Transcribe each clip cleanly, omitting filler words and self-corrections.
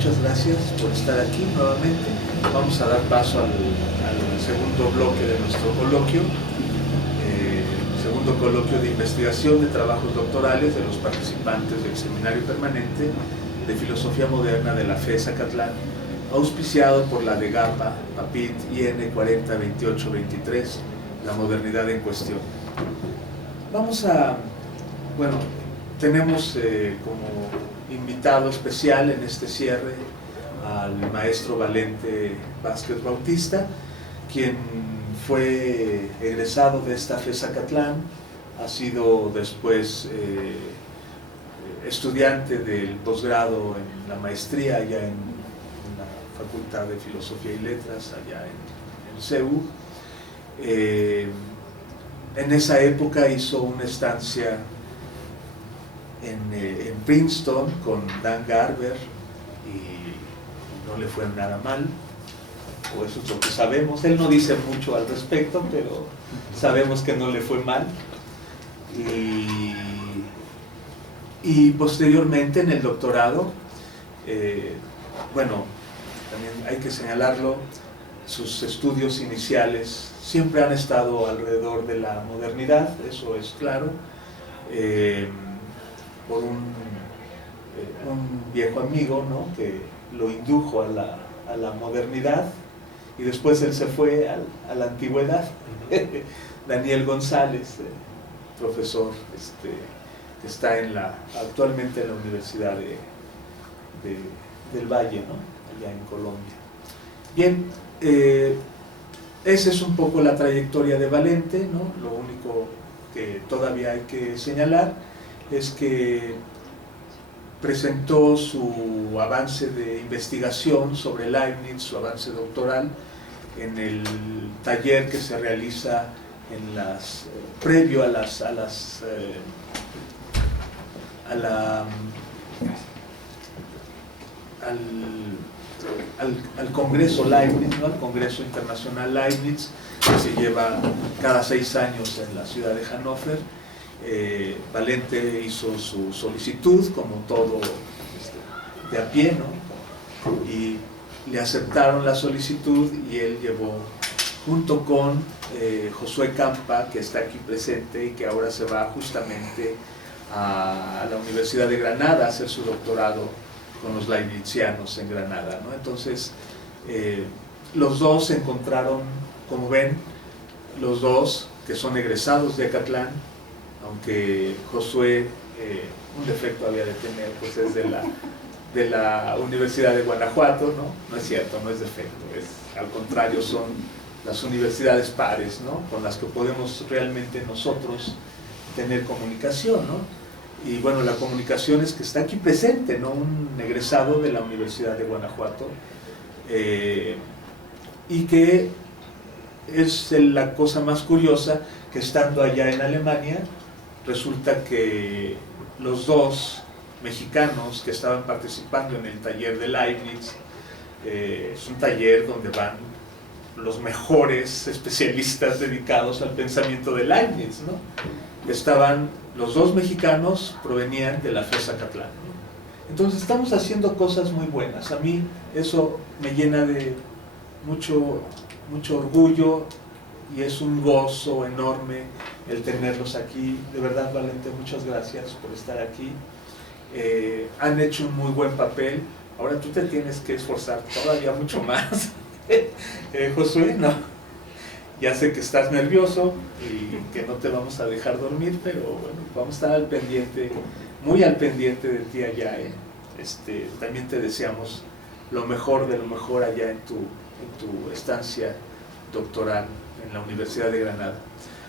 muchas gracias por estar aquí nuevamente. Vamos a dar paso al segundo bloque de nuestro coloquio, segundo coloquio de investigación de trabajos doctorales de los participantes del Seminario Permanente de Filosofía Moderna de la FE Zacatlán, auspiciado por la DEGAPA, PAPIT, IN 402823, la modernidad en cuestión. Tenemos como invitado especial en este cierre al maestro Valente Vázquez Bautista, quien fue egresado de esta FE Zacatlán, ha sido después estudiante del posgrado en la maestría allá en la Facultad de Filosofía y Letras, allá en CEU. En esa época hizo una estancia en Princeton con Dan Garber y no le fue nada mal, o eso es lo que sabemos. Él no dice mucho al respecto, pero sabemos que no le fue mal. Y posteriormente en el doctorado, también hay que señalarlo, sus estudios iniciales siempre han estado alrededor de la modernidad, eso es claro, por un viejo amigo, ¿no?, que lo indujo a la modernidad, y después él se fue a la antigüedad. Daniel González, profesor que está actualmente en la Universidad del Valle, ¿no?, allá en Colombia. Bien, esa es un poco la trayectoria de Valente, ¿no? Lo único que todavía hay que señalar es que presentó su avance de investigación sobre Leibniz, su avance doctoral, en el taller que se realiza previo al Congreso Leibniz, ¿no?, al Congreso Internacional Leibniz, que se lleva cada 6 años en la ciudad de Hannover. Valente hizo su solicitud, como todo de a pie, ¿no?, y le aceptaron la solicitud, y él llevó, junto con Josué Campa, que está aquí presente y que ahora se va justamente a la Universidad de Granada a hacer su doctorado con los leibnizianos en Granada, ¿no? Entonces, los dos se encontraron, como ven, los dos que son egresados de Acatlán, aunque Josué un defecto había de tener, pues es de la Universidad de Guanajuato, ¿no? No es cierto, no es defecto, al contrario, son las universidades pares, ¿no?, con las que podemos realmente nosotros tener comunicación, ¿no? Y bueno, la comunicación es que está aquí presente, ¿no?, un egresado de la Universidad de Guanajuato, y que es la cosa más curiosa, que estando allá en Alemania, resulta que los dos mexicanos que estaban participando en el taller de Leibniz, es un taller donde van los mejores especialistas dedicados al pensamiento de Leibniz, ¿no? Los dos mexicanos provenían de la FE Zacatlán, ¿no? Entonces estamos haciendo cosas muy buenas. A mí eso me llena de mucho orgullo, y es un gozo enorme el tenerlos aquí. De verdad, Valente, muchas gracias por estar aquí. Han hecho un muy buen papel. Ahora tú te tienes que esforzar todavía mucho más. Josué, no, ya sé que estás nervioso y que no te vamos a dejar dormir, pero bueno, vamos a estar al pendiente, muy al pendiente de ti allá, ¿eh? También te deseamos lo mejor de lo mejor allá en tu estancia doctoral en la Universidad de Granada.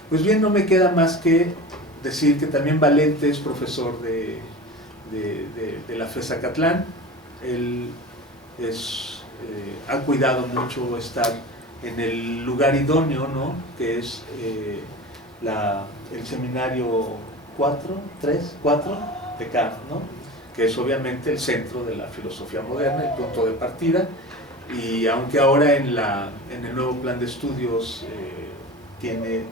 Pues bien, no me queda más que decir que también Valente es profesor de la FE Zacatlán. Él ha cuidado mucho estar en el lugar idóneo, ¿no?, que es el seminario 4 de CAF, ¿no?, que es obviamente el centro de la filosofía moderna, el punto de partida. Y aunque ahora en el nuevo plan de estudios tiene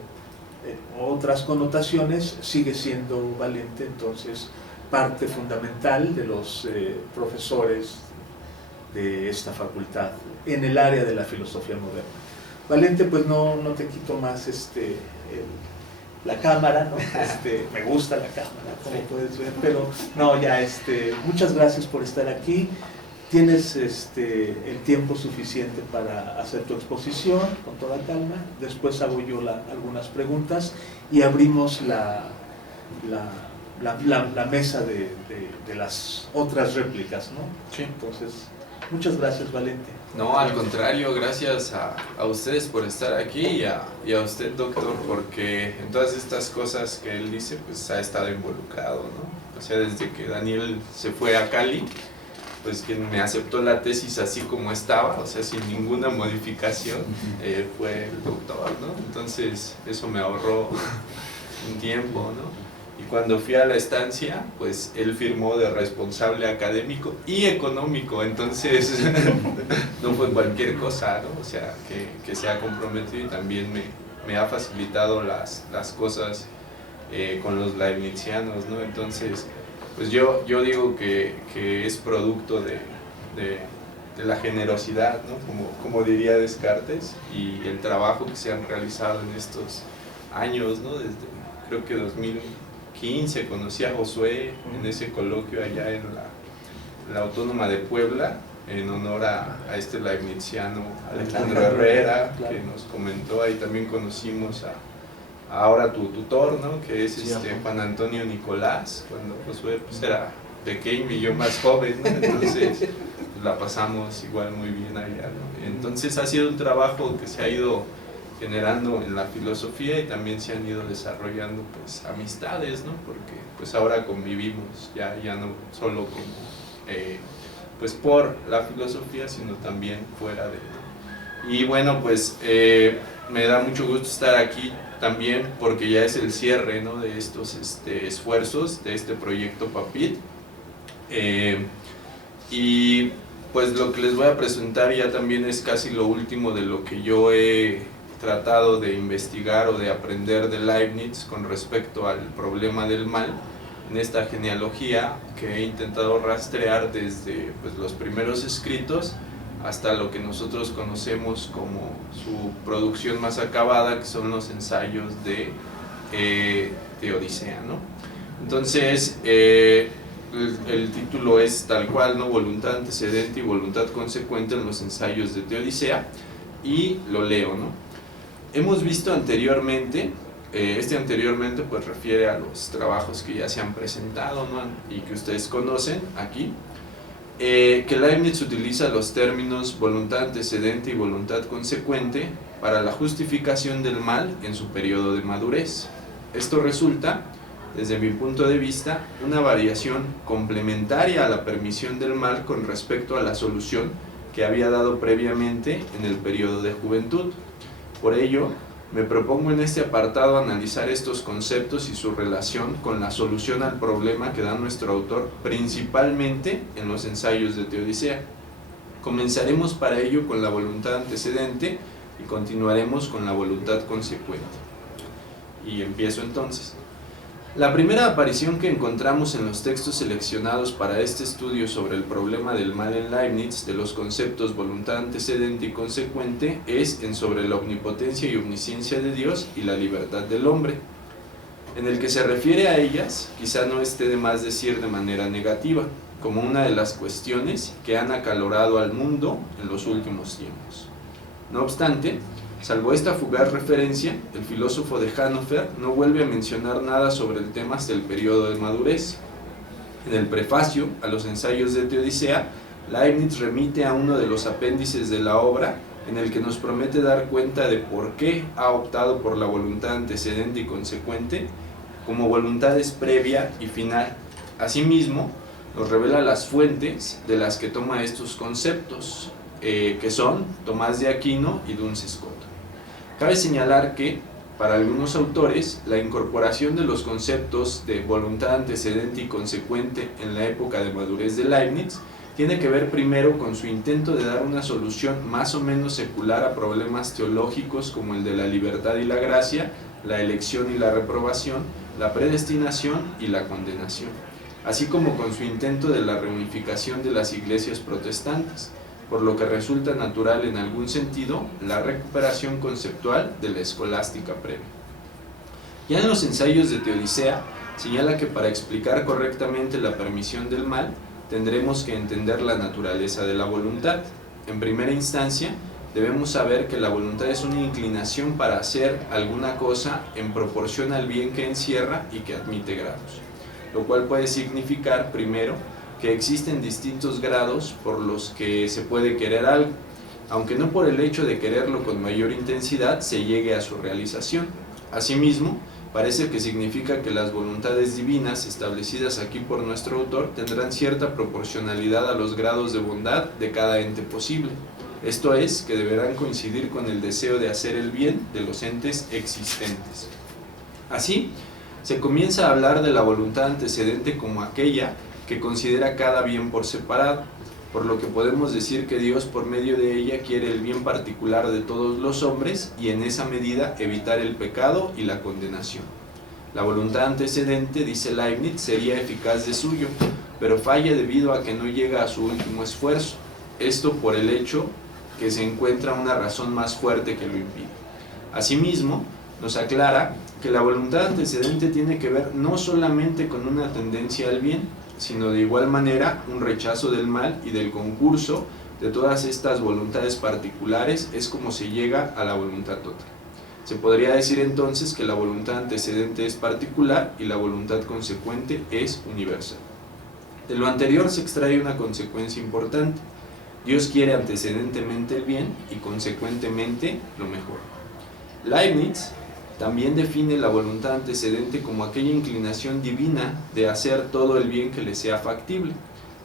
otras connotaciones, sigue siendo Valente entonces parte fundamental de los profesores de esta facultad en el área de la filosofía moderna. Valente, pues no te quito más la cámara, ¿no? Me gusta la cámara, como puedes ver, pero no, ya, muchas gracias por estar aquí. Tienes el tiempo suficiente para hacer tu exposición con toda calma. Después hago yo algunas preguntas y abrimos la mesa de las otras réplicas, ¿no? Sí. Entonces, muchas gracias, Valente. No, al contrario, gracias a ustedes por estar aquí y a usted, doctor, porque en todas estas cosas que él dice, pues ha estado involucrado, ¿no? O sea, desde que Daniel se fue a Cali, pues quien me aceptó la tesis así como estaba, o sea, sin ninguna modificación, fue el doctor, ¿no? Entonces, eso me ahorró un tiempo, ¿no? Y cuando fui a la estancia, pues él firmó de responsable académico y económico, entonces no fue cualquier cosa, ¿no? O sea, que se ha comprometido y también me ha facilitado las cosas con los leibnizianos, ¿no? Entonces, pues yo digo que es producto de la generosidad, ¿no? Como diría Descartes, y el trabajo que se han realizado en estos años, ¿no? Desde creo que 2015 conocí a Josué en ese coloquio allá en la Autónoma de Puebla, en honor a este leibniziano Alejandro Herrera, claro, que nos comentó. Ahí también conocimos ahora tu tutor, ¿no? Que es Juan Antonio Nicolás, cuando Josué pues era pequeño y yo más joven, ¿no? Entonces pues, la pasamos igual muy bien allá, ¿no? Entonces ha sido un trabajo que se ha ido generando en la filosofía y también se han ido desarrollando pues amistades, ¿no? Porque pues ahora convivimos ya no solo como pues por la filosofía, sino también fuera de ella. Y bueno, pues me da mucho gusto estar aquí también porque ya es el cierre, ¿no? De estos esfuerzos de este proyecto PAPIT, y pues lo que les voy a presentar ya también es casi lo último de lo que yo he tratado de investigar o de aprender de Leibniz con respecto al problema del mal, en esta genealogía que he intentado rastrear desde pues, los primeros escritos hasta lo que nosotros conocemos como su producción más acabada, que son los ensayos de Odisea, ¿no? Entonces, el título es tal cual, ¿no? Voluntad antecedente y voluntad consecuente en los ensayos de Teodicea, y lo leo, ¿no? Hemos visto anteriormente, anteriormente pues refiere a los trabajos que ya se han presentado, ¿no? Y que ustedes conocen aquí, que Leibniz utiliza los términos voluntad antecedente y voluntad consecuente para la justificación del mal en su periodo de madurez. Esto resulta, desde mi punto de vista, una variación complementaria a la permisión del mal con respecto a la solución que había dado previamente en el periodo de juventud. Por ello, me propongo en este apartado analizar estos conceptos y su relación con la solución al problema que da nuestro autor, principalmente en los ensayos de Teodicea. Comenzaremos para ello con la voluntad antecedente y continuaremos con la voluntad consecuente. Y empiezo entonces. La primera aparición que encontramos en los textos seleccionados para este estudio sobre el problema del mal en Leibniz de los conceptos voluntad antecedente y consecuente es en sobre la omnipotencia y omnisciencia de Dios y la libertad del hombre. En el que se refiere a ellas, quizá no esté de más decir de manera negativa, como una de las cuestiones que han acalorado al mundo en los últimos tiempos. No obstante, salvo esta fugaz referencia, el filósofo de Hannover no vuelve a mencionar nada sobre el tema hasta el periodo de madurez. En el prefacio a los ensayos de Teodicea, Leibniz remite a uno de los apéndices de la obra en el que nos promete dar cuenta de por qué ha optado por la voluntad antecedente y consecuente como voluntades previa y final. Asimismo, nos revela las fuentes de las que toma estos conceptos, que son Tomás de Aquino y Duns Scotus. Cabe señalar que, para algunos autores, la incorporación de los conceptos de voluntad antecedente y consecuente en la época de madurez de Leibniz tiene que ver primero con su intento de dar una solución más o menos secular a problemas teológicos como el de la libertad y la gracia, la elección y la reprobación, la predestinación y la condenación, así como con su intento de la reunificación de las iglesias protestantes. por lo que resulta natural en algún sentido la recuperación conceptual de la escolástica previa. Ya en los ensayos de Teodicea señala que para explicar correctamente la permisión del mal tendremos que entender la naturaleza de la voluntad. En primera instancia, debemos saber que la voluntad es una inclinación para hacer alguna cosa en proporción al bien que encierra y que admite grados, lo cual puede significar, primero, que existen distintos grados por los que se puede querer algo, aunque no por el hecho de quererlo con mayor intensidad se llegue a su realización. Asimismo, parece que significa que las voluntades divinas establecidas aquí por nuestro autor tendrán cierta proporcionalidad a los grados de bondad de cada ente posible. Esto es, que deberán coincidir con el deseo de hacer el bien de los entes existentes. Así, se comienza a hablar de la voluntad antecedente como aquella que considera cada bien por separado, por lo que podemos decir que Dios por medio de ella quiere el bien particular de todos los hombres y en esa medida evitar el pecado y la condenación. La voluntad antecedente, dice Leibniz, sería eficaz de suyo, pero falla debido a que no llega a su último esfuerzo, esto por el hecho que se encuentra una razón más fuerte que lo impide. Asimismo, nos aclara que la voluntad antecedente tiene que ver no solamente con una tendencia al bien, sino de igual manera un rechazo del mal y del concurso de todas estas voluntades particulares es como se llega a la voluntad total. Se podría decir entonces que la voluntad antecedente es particular y la voluntad consecuente es universal. De lo anterior se extrae una consecuencia importante. Dios quiere antecedentemente el bien y consecuentemente lo mejor. Leibniz también define la voluntad antecedente como aquella inclinación divina de hacer todo el bien que le sea factible,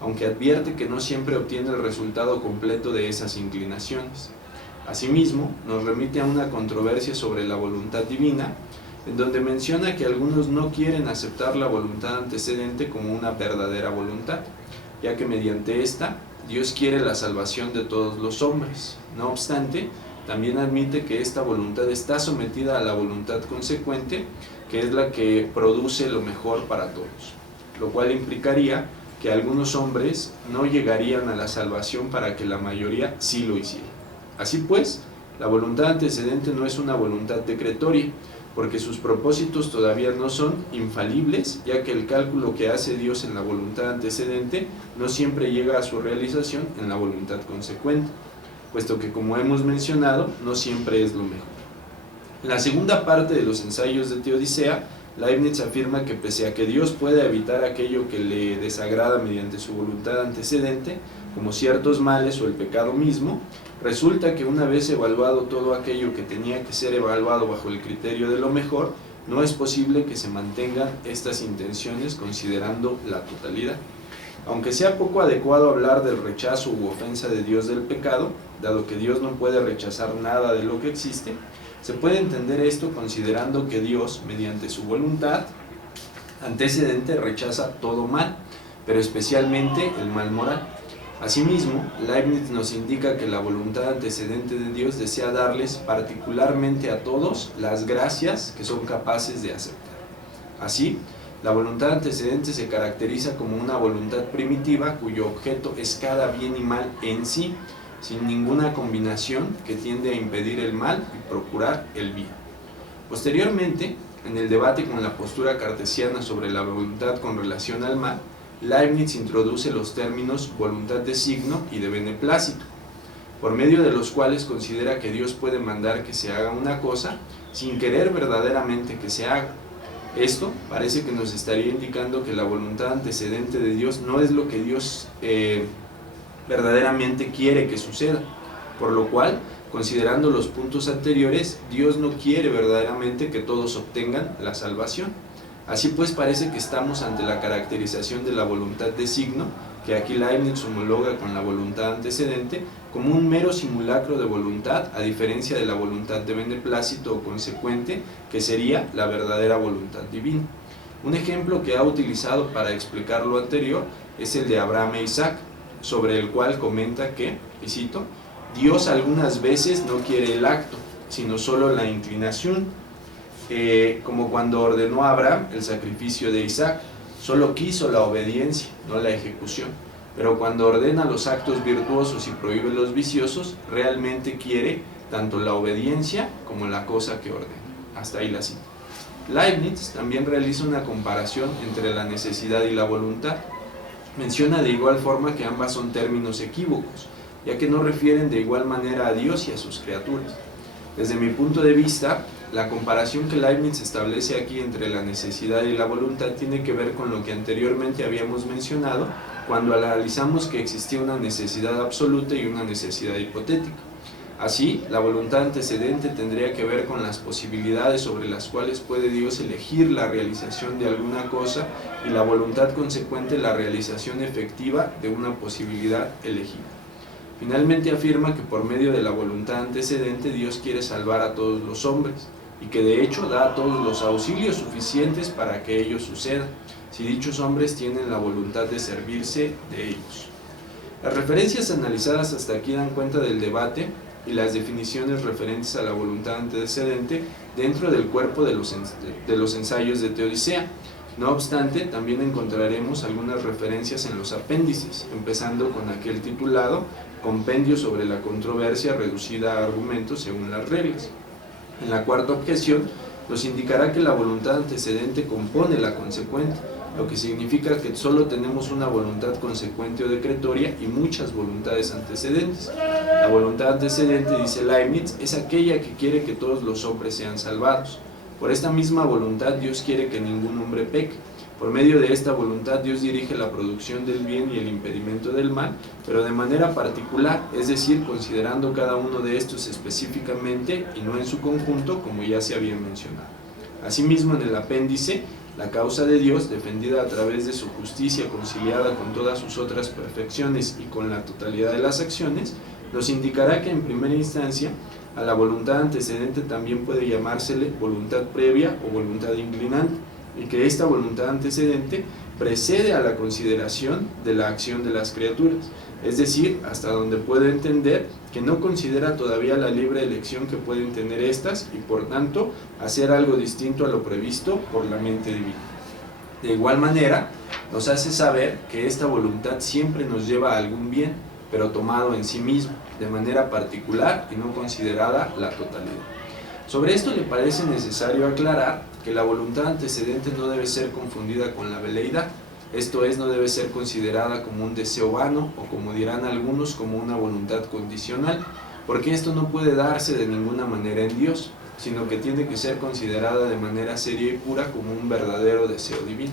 aunque advierte que no siempre obtiene el resultado completo de esas inclinaciones. Asimismo, nos remite a una controversia sobre la voluntad divina, en donde menciona que algunos no quieren aceptar la voluntad antecedente como una verdadera voluntad, ya que mediante esta, Dios quiere la salvación de todos los hombres. No obstante, también admite que esta voluntad está sometida a la voluntad consecuente, que es la que produce lo mejor para todos, lo cual implicaría que algunos hombres no llegarían a la salvación para que la mayoría sí lo hiciera. Así pues, la voluntad antecedente no es una voluntad decretoria, porque sus propósitos todavía no son infalibles, ya que el cálculo que hace Dios en la voluntad antecedente no siempre llega a su realización en la voluntad consecuente, puesto que, como hemos mencionado, no siempre es lo mejor. En la segunda parte de los ensayos de Teodicea, Leibniz afirma que pese a que Dios pueda evitar aquello que le desagrada mediante su voluntad antecedente, como ciertos males o el pecado mismo, resulta que una vez evaluado todo aquello que tenía que ser evaluado bajo el criterio de lo mejor, no es posible que se mantengan estas intenciones considerando la totalidad. Aunque sea poco adecuado hablar del rechazo u ofensa de Dios del pecado, dado que Dios no puede rechazar nada de lo que existe, se puede entender esto considerando que Dios, mediante su voluntad antecedente, rechaza todo mal, pero especialmente el mal moral. Asimismo, Leibniz nos indica que la voluntad antecedente de Dios desea darles particularmente a todos las gracias que son capaces de aceptar. Así, la voluntad antecedente se caracteriza como una voluntad primitiva cuyo objeto es cada bien y mal en sí, sin ninguna combinación que tiende a impedir el mal y procurar el bien. Posteriormente, en el debate con la postura cartesiana sobre la voluntad con relación al mal, Leibniz introduce los términos voluntad de signo y de beneplácito, por medio de los cuales considera que Dios puede mandar que se haga una cosa sin querer verdaderamente que se haga. Esto parece que nos estaría indicando que la voluntad antecedente de Dios no es lo que Dios verdaderamente quiere que suceda, por lo cual, considerando los puntos anteriores, Dios no quiere verdaderamente que todos obtengan la salvación. Así pues, parece que estamos ante la caracterización de la voluntad de signo, que aquí Leibniz homologa con la voluntad antecedente, como un mero simulacro de voluntad, a diferencia de la voluntad de beneplácito o consecuente, que sería la verdadera voluntad divina. Un ejemplo que ha utilizado para explicar lo anterior es el de Abraham e Isaac, sobre el cual comenta que, y cito, Dios algunas veces no quiere el acto, sino solo la inclinación, como cuando ordenó a Abraham el sacrificio de Isaac, solo quiso la obediencia, no la ejecución. pero cuando ordena los actos virtuosos y prohíbe los viciosos, realmente quiere tanto la obediencia como la cosa que ordena. Hasta ahí la cita. Leibniz también realiza una comparación entre la necesidad y la voluntad. Menciona de igual forma que ambas son términos equívocos, ya que no refieren de igual manera a Dios y a sus criaturas. Desde mi punto de vista, la comparación que Leibniz establece aquí entre la necesidad y la voluntad tiene que ver con lo que anteriormente habíamos mencionado cuando analizamos que existía una necesidad absoluta y una necesidad hipotética. Así, la voluntad antecedente tendría que ver con las posibilidades sobre las cuales puede Dios elegir la realización de alguna cosa y la voluntad consecuente la realización efectiva de una posibilidad elegida. Finalmente afirma que por medio de la voluntad antecedente Dios quiere salvar a todos los hombres y que de hecho da a todos los auxilios suficientes para que ello suceda, si dichos hombres tienen la voluntad de servirse de ellos. Las referencias analizadas hasta aquí dan cuenta del debate y las definiciones referentes a la voluntad antecedente dentro del cuerpo de los ensayos de Teodicea. No obstante, también encontraremos algunas referencias en los apéndices, empezando con aquel titulado Compendio sobre la controversia reducida a argumentos según las reglas. En la cuarta objeción, nos indicará que la voluntad antecedente compone la consecuente, lo que significa que solo tenemos una voluntad consecuente o decretoria y muchas voluntades antecedentes. La voluntad antecedente, dice Leibniz, es aquella que quiere que todos los hombres sean salvados. Por esta misma voluntad Dios quiere que ningún hombre peque. Por medio de esta voluntad Dios dirige la producción del bien y el impedimento del mal, pero de manera particular, es decir, considerando cada uno de estos específicamente y no en su conjunto, como ya se había mencionado. Asimismo, en el apéndice, la causa de Dios, defendida a través de su justicia conciliada con todas sus otras perfecciones y con la totalidad de las acciones, nos indicará que en primera instancia a la voluntad antecedente también puede llamársele voluntad previa o voluntad inclinante, y que esta voluntad antecedente precede a la consideración de la acción de las criaturas, es decir, hasta donde puede entender que no considera todavía la libre elección que pueden tener estas y por tanto hacer algo distinto a lo previsto por la mente divina. De igual manera, nos hace saber que esta voluntad siempre nos lleva a algún bien, pero tomado en sí mismo, de manera particular y no considerada la totalidad. Sobre esto le parece necesario aclarar que la voluntad antecedente no debe ser confundida con la veleidad, esto es, no debe ser considerada como un deseo vano o, como dirán algunos, como una voluntad condicional, porque esto no puede darse de ninguna manera en Dios, sino que tiene que ser considerada de manera seria y pura como un verdadero deseo divino.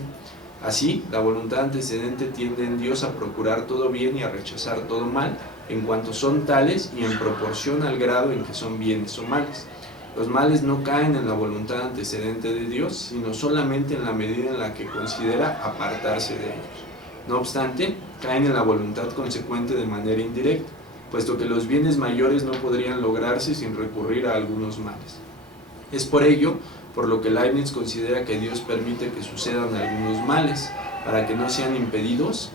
Así, la voluntad antecedente tiende en Dios a procurar todo bien y a rechazar todo mal, en cuanto son tales y en proporción al grado en que son bienes o males. Los males no caen en la voluntad antecedente de Dios, sino solamente en la medida en la que considera apartarse de ellos. No obstante, caen en la voluntad consecuente de manera indirecta, puesto que los bienes mayores no podrían lograrse sin recurrir a algunos males. Es por ello, por lo que Leibniz considera que Dios permite que sucedan algunos males, para que no sean impedidos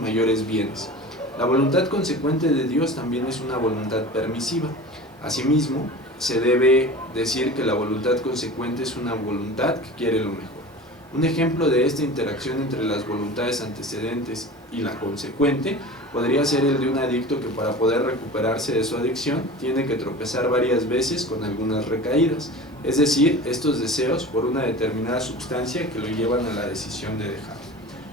mayores bienes. La voluntad consecuente de Dios también es una voluntad permisiva. Asimismo, se debe decir que la voluntad consecuente es una voluntad que quiere lo mejor. Un ejemplo de esta interacción entre las voluntades antecedentes y la consecuente podría ser el de un adicto que para poder recuperarse de su adicción tiene que tropezar varias veces con algunas recaídas, es decir, estos deseos por una determinada sustancia que lo llevan a la decisión de dejarlo.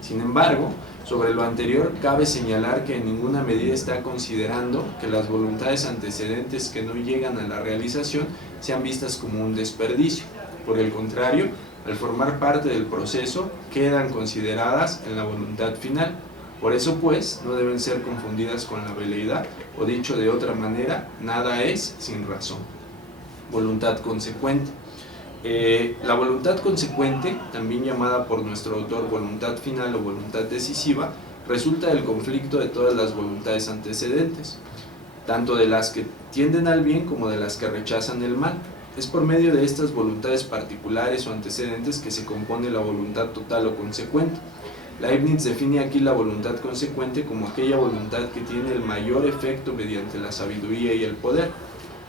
Sin embargo, sobre lo anterior, cabe señalar que en ninguna medida está considerando que las voluntades antecedentes que no llegan a la realización sean vistas como un desperdicio. Por el contrario, al formar parte del proceso, quedan consideradas en la voluntad final. Por eso, pues, no deben ser confundidas con la veleidad, o dicho de otra manera, nada es sin razón. Voluntad consecuente. La voluntad consecuente, también llamada por nuestro autor voluntad final o voluntad decisiva, resulta del conflicto de todas las voluntades antecedentes, tanto de las que tienden al bien como de las que rechazan el mal. Es por medio de estas voluntades particulares o antecedentes que se compone la voluntad total o consecuente. Leibniz define aquí la voluntad consecuente como aquella voluntad que tiene el mayor efecto mediante la sabiduría y el poder.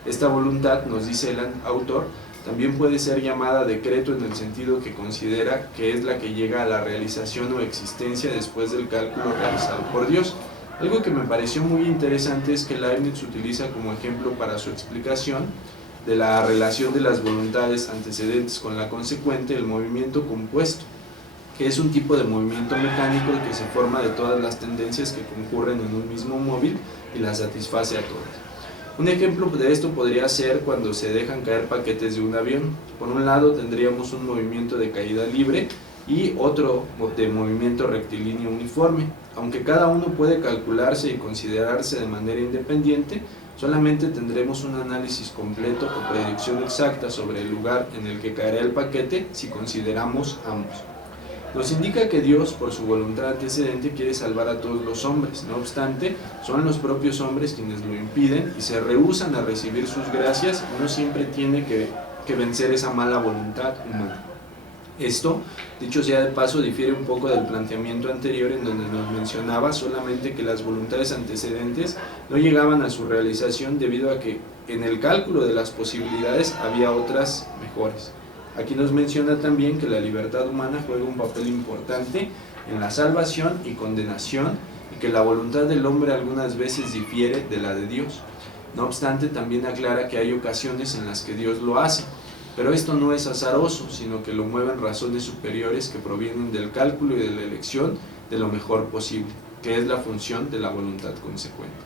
Esta voluntad, nos dice el autor, También puede ser llamada decreto en el sentido que considera que es la que llega a la realización o existencia después del cálculo realizado por Dios. Algo que me pareció muy interesante es que Leibniz utiliza como ejemplo para su explicación de la relación de las voluntades antecedentes con la consecuente el movimiento compuesto, que es un tipo de movimiento mecánico que se forma de todas las tendencias que concurren en un mismo móvil y las satisface a todas. Un ejemplo de esto podría ser cuando se dejan caer paquetes de un avión. Por un lado tendríamos un movimiento de caída libre y otro de movimiento rectilíneo uniforme. Aunque cada uno puede calcularse y considerarse de manera independiente, solamente tendremos un análisis completo o predicción exacta sobre el lugar en el que caerá el paquete si consideramos ambos. Nos indica que Dios, por su voluntad antecedente, quiere salvar a todos los hombres. No obstante, son los propios hombres quienes lo impiden y se rehúsan a recibir sus gracias, y no siempre tiene que vencer esa mala voluntad humana. Esto, dicho sea de paso, difiere un poco del planteamiento anterior en donde nos mencionaba solamente que las voluntades antecedentes no llegaban a su realización debido a que en el cálculo de las posibilidades había otras mejores. Aquí nos menciona también que la libertad humana juega un papel importante en la salvación y condenación y que la voluntad del hombre algunas veces difiere de la de Dios. No obstante, también aclara que hay ocasiones en las que Dios lo hace, pero esto no es azaroso, sino que lo mueven razones superiores que provienen del cálculo y de la elección de lo mejor posible, que es la función de la voluntad consecuente.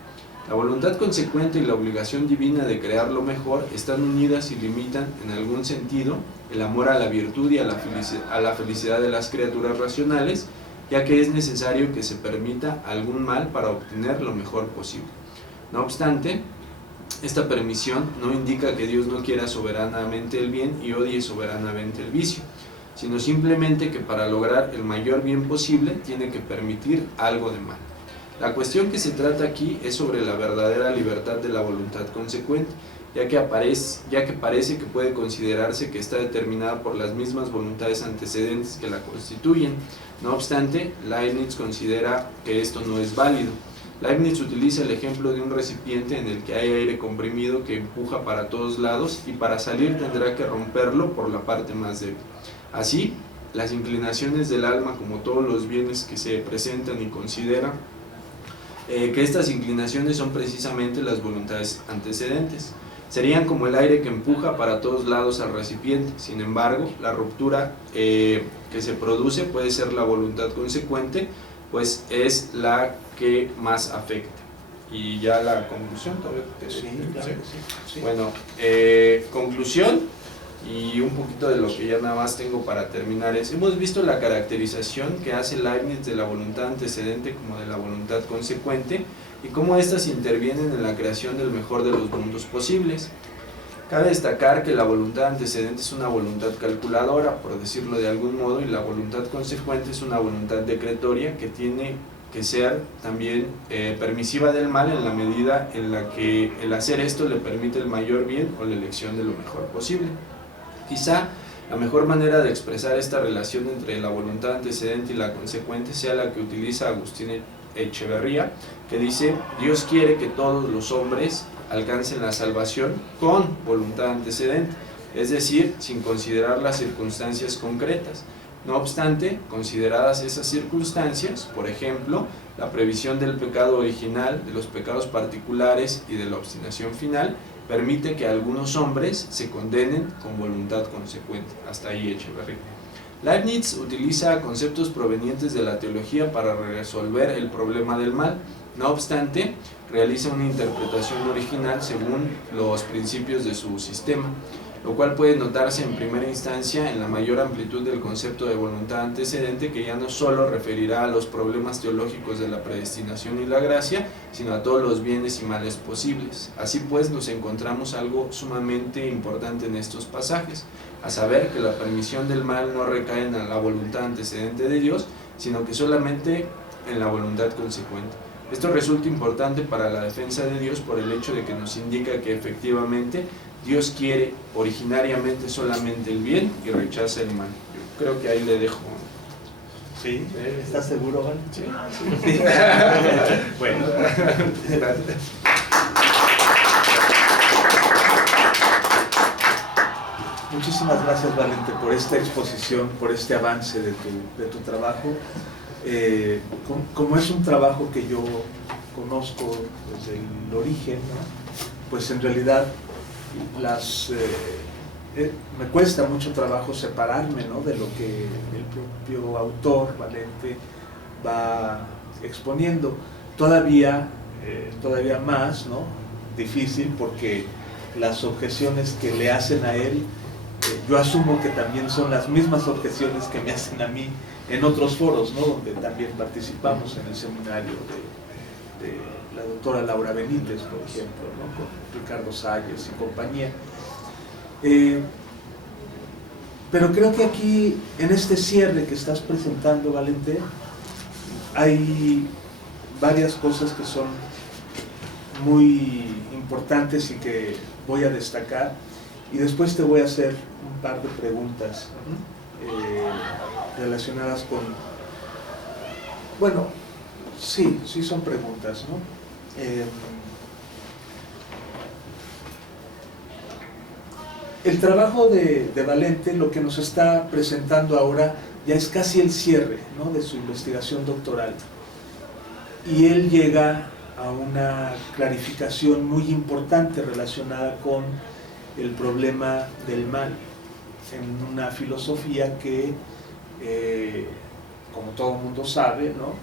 La voluntad consecuente y la obligación divina de crear lo mejor están unidas y limitan en algún sentido el amor a la virtud y a la felicidad de las criaturas racionales, ya que es necesario que se permita algún mal para obtener lo mejor posible. No obstante, esta permisión no indica que Dios no quiera soberanamente el bien y odie soberanamente el vicio, sino simplemente que para lograr el mayor bien posible tiene que permitir algo de mal. La cuestión que se trata aquí es sobre la verdadera libertad de la voluntad consecuente, ya que parece que puede considerarse que está determinada por las mismas voluntades antecedentes que la constituyen. No obstante, Leibniz considera que esto no es válido. Leibniz utiliza el ejemplo de un recipiente en el que hay aire comprimido que empuja para todos lados y para salir tendrá que romperlo por la parte más débil. Así, las inclinaciones del alma, como todos los bienes que se presentan y considera, que estas inclinaciones son precisamente las voluntades antecedentes. Serían como el aire que empuja para todos lados al recipiente. Sin embargo, la ruptura que se produce puede ser la voluntad consecuente, pues es la que más afecta. Y ya la conclusión, todavía Sí, claro que sí. Bueno, conclusión y un poquito de lo que ya nada más tengo para terminar es, hemos visto la caracterización que hace Leibniz de la voluntad antecedente como de la voluntad consecuente y cómo éstas intervienen en la creación del mejor de los mundos posibles. Cabe destacar que la voluntad antecedente es una voluntad calculadora, por decirlo de algún modo, y la voluntad consecuente es una voluntad decretoria que tiene que ser también permisiva del mal en la medida en la que el hacer esto le permite el mayor bien o la elección de lo mejor posible. Quizá la mejor manera de expresar esta relación entre la voluntad antecedente y la consecuente sea la que utiliza Agustín Echeverría, que dice: Dios quiere que todos los hombres alcancen la salvación con voluntad antecedente, es decir, sin considerar las circunstancias concretas. No obstante, consideradas esas circunstancias, por ejemplo, la previsión del pecado original, de los pecados particulares y de la obstinación final, permite que algunos hombres se condenen con voluntad consecuente. Hasta ahí Echeverría. Leibniz utiliza conceptos provenientes de la teología para resolver el problema del mal. No obstante, realiza una interpretación original según los principios de su sistema, lo cual puede notarse en primera instancia en la mayor amplitud del concepto de voluntad antecedente, que ya no solo referirá a los problemas teológicos de la predestinación y la gracia, sino a todos los bienes y males posibles. Así pues, nos encontramos algo sumamente importante en estos pasajes, a saber que la permisión del mal no recae en la voluntad antecedente de Dios, sino que solamente en la voluntad consecuente. Esto resulta importante para la defensa de Dios por el hecho de que nos indica que efectivamente Dios quiere originariamente solamente el bien y rechaza el mal. Yo creo que ahí le dejo. Sí. ¿Estás seguro, Juan? Sí. Sí. Bueno, Gracias. Muchísimas gracias, Valente, por esta exposición, por este avance de tu trabajo. Como es un trabajo que yo conozco desde el origen, ¿no? Pues en realidad me cuesta mucho trabajo separarme, ¿no?, de lo que el propio autor, Valente, va exponiendo. Todavía más, ¿no?, difícil, porque las objeciones que le hacen a él, yo asumo que también son las mismas objeciones que me hacen a mí en otros foros, ¿no?, donde también participamos en el seminario de la doctora Laura Benítez, por ejemplo, ¿no?, con Ricardo Salles y compañía. Pero creo que aquí, en este cierre que estás presentando, Valente, hay varias cosas que son muy importantes y que voy a destacar, y después te voy a hacer un par de preguntas relacionadas con... Bueno, sí son preguntas, ¿no? El trabajo de Valente, lo que nos está presentando ahora, ya es casi el cierre, ¿no?, de su investigación doctoral. Y él llega a una clarificación muy importante relacionada con el problema del mal, en una filosofía que, como todo el mundo sabe, ¿no?,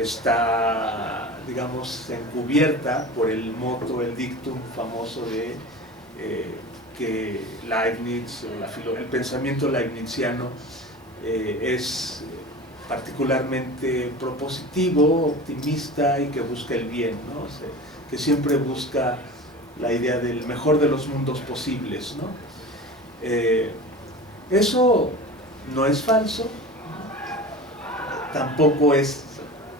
está, digamos, encubierta por el motto, el dictum famoso de que Leibniz, el pensamiento leibniziano es particularmente propositivo, optimista y que busca el bien, ¿no? O sea, que siempre busca la idea del mejor de los mundos posibles, ¿no? Eso no es falso, tampoco es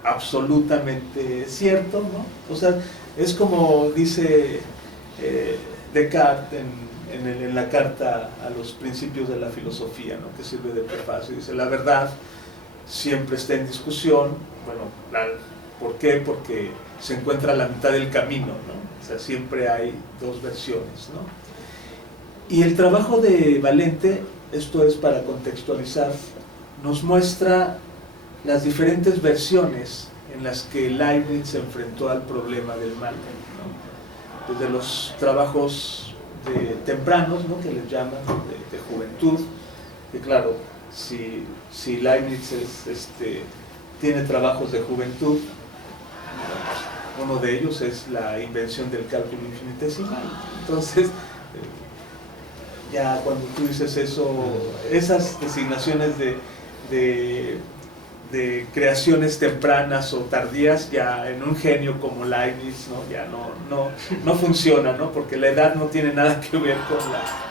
absolutamente cierto, ¿no? O sea, es como dice Descartes en la carta a los principios de la filosofía, ¿no?, que sirve de prefacio. Dice: la verdad siempre está en discusión. Bueno, ¿por qué? Porque se encuentra a la mitad del camino, ¿no? O sea, siempre hay dos versiones, ¿no? Y el trabajo de Valente, esto es para contextualizar, nos muestra las diferentes versiones en las que Leibniz se enfrentó al problema del mal, ¿no? Desde los trabajos tempranos, ¿no?, que les llaman de juventud, que claro, si Leibniz tiene trabajos de juventud, uno de ellos es la invención del cálculo infinitesimal. Entonces, ya cuando tú dices eso, esas designaciones de creaciones tempranas o tardías, ya en un genio como Leibniz, ¿no?, ya no funciona, ¿no?, porque la edad no tiene nada que ver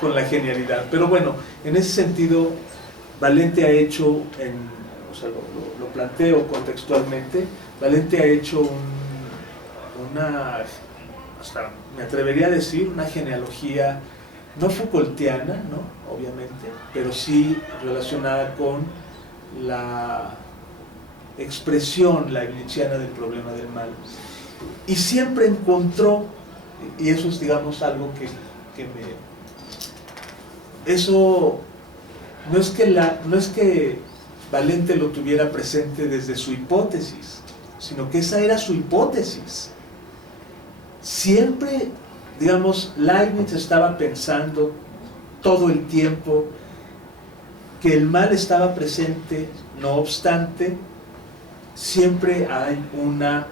con la genialidad. Pero bueno, en ese sentido, Valente ha hecho, o sea, lo planteo contextualmente, Valente ha hecho hasta me atrevería a decir, una genealogía no Foucaultiana, ¿no?, obviamente, pero sí relacionada con la expresión leibniziana del problema del mal. Y siempre encontró, y eso es, digamos, algo eso no es que Valente lo tuviera presente desde su hipótesis, sino que esa era su hipótesis. Siempre, digamos, Leibniz estaba pensando todo el tiempo que el mal estaba presente, no obstante, siempre hay una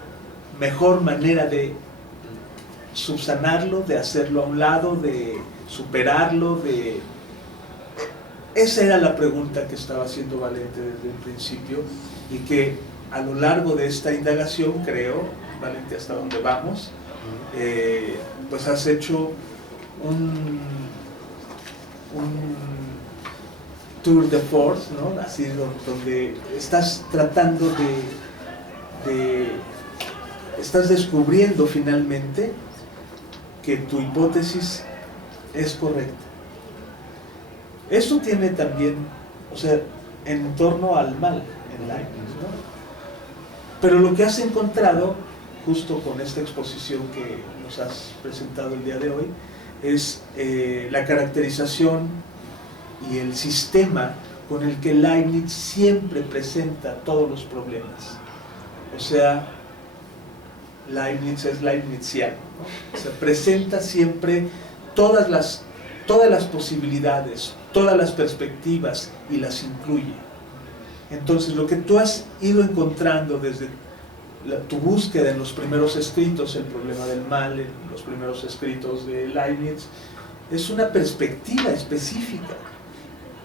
mejor manera de subsanarlo, de hacerlo a un lado, de superarlo, Esa era la pregunta que estaba haciendo Valente desde el principio, y que a lo largo de esta indagación, creo, Valente, hasta donde vamos, pues has hecho un tour de force, ¿no?, así, donde estás tratando estás descubriendo finalmente que tu hipótesis es correcta. Eso tiene también, o sea, en torno al mal en Leibniz, ¿no? Pero lo que has encontrado, justo con esta exposición que nos has presentado el día de hoy, es la caracterización y el sistema con el que Leibniz siempre presenta todos los problemas. O sea, Leibniz es leibniziano, ¿no? O sea, presenta siempre todas las posibilidades, todas las perspectivas y las incluye. Entonces, lo que tú has ido encontrando desde tu búsqueda en los primeros escritos, el problema del mal, en los primeros escritos de Leibniz, es una perspectiva específica.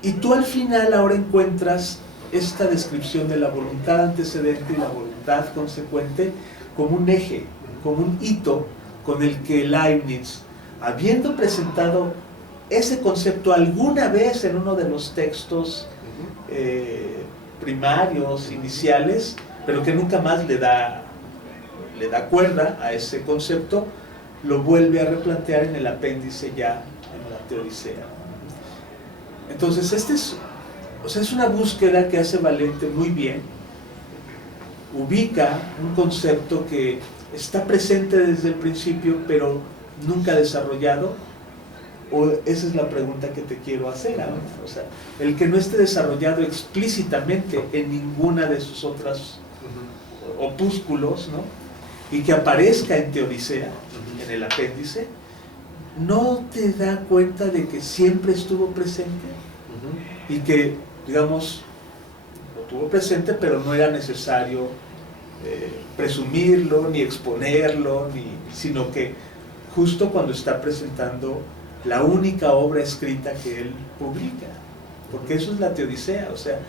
Y tú al final ahora encuentras esta descripción de la voluntad antecedente y la voluntad consecuente como un eje, como un hito con el que Leibniz, habiendo presentado ese concepto alguna vez en uno de los textos primarios, iniciales, pero que nunca más le da cuerda a ese concepto, lo vuelve a replantear en el apéndice ya en la Teodicea. Entonces, es una búsqueda que hace Valente muy bien, ubica un concepto que está presente desde el principio, pero nunca desarrollado, o esa es la pregunta que te quiero hacer ahora. O sea, el que no esté desarrollado explícitamente en ninguna de sus otras opúsculos, ¿no? Y que aparezca en Teodicea, en el apéndice, ¿no te da cuenta de que siempre estuvo presente? Y que, digamos, lo tuvo presente, pero no era necesario presumirlo, ni exponerlo, sino que justo cuando está presentando la única obra escrita que él publica, porque eso es la Teodicea. O sea,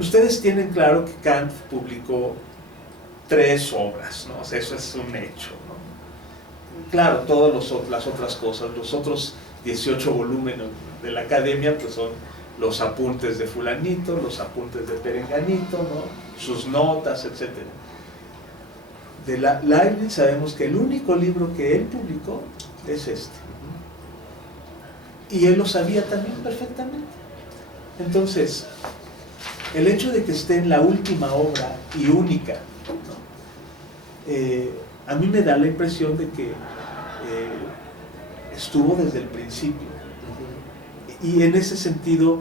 ustedes tienen claro que Kant publicó 3 obras, ¿no? O sea, eso es un hecho, ¿no? Claro, todas las otras cosas, los otros 18 volúmenes de la Academia, pues son los apuntes de fulanito, los apuntes de perenganito, ¿no? Sus notas, etc. De Leibniz sabemos que el único libro que él publicó es este. Y él lo sabía también perfectamente. Entonces, el hecho de que esté en la última obra y única, ¿no? A mí me da la impresión de que estuvo desde el principio. Y en ese sentido,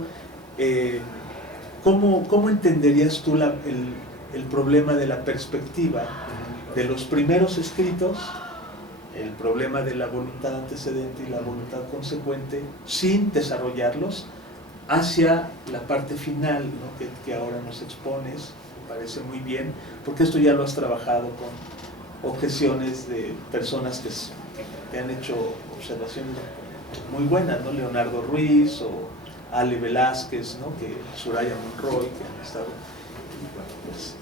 ¿cómo entenderías tú el problema de la perspectiva de los primeros escritos, el problema de la voluntad antecedente y la voluntad consecuente, sin desarrollarlos, hacia la parte final, ¿no? que ahora nos expones? Me parece muy bien, porque esto ya lo has trabajado con objeciones de personas que han hecho observaciones muy buenas, ¿no? Leonardo Ruiz o Ale Velázquez, ¿no? Soraya Monroy, que han estado, pues,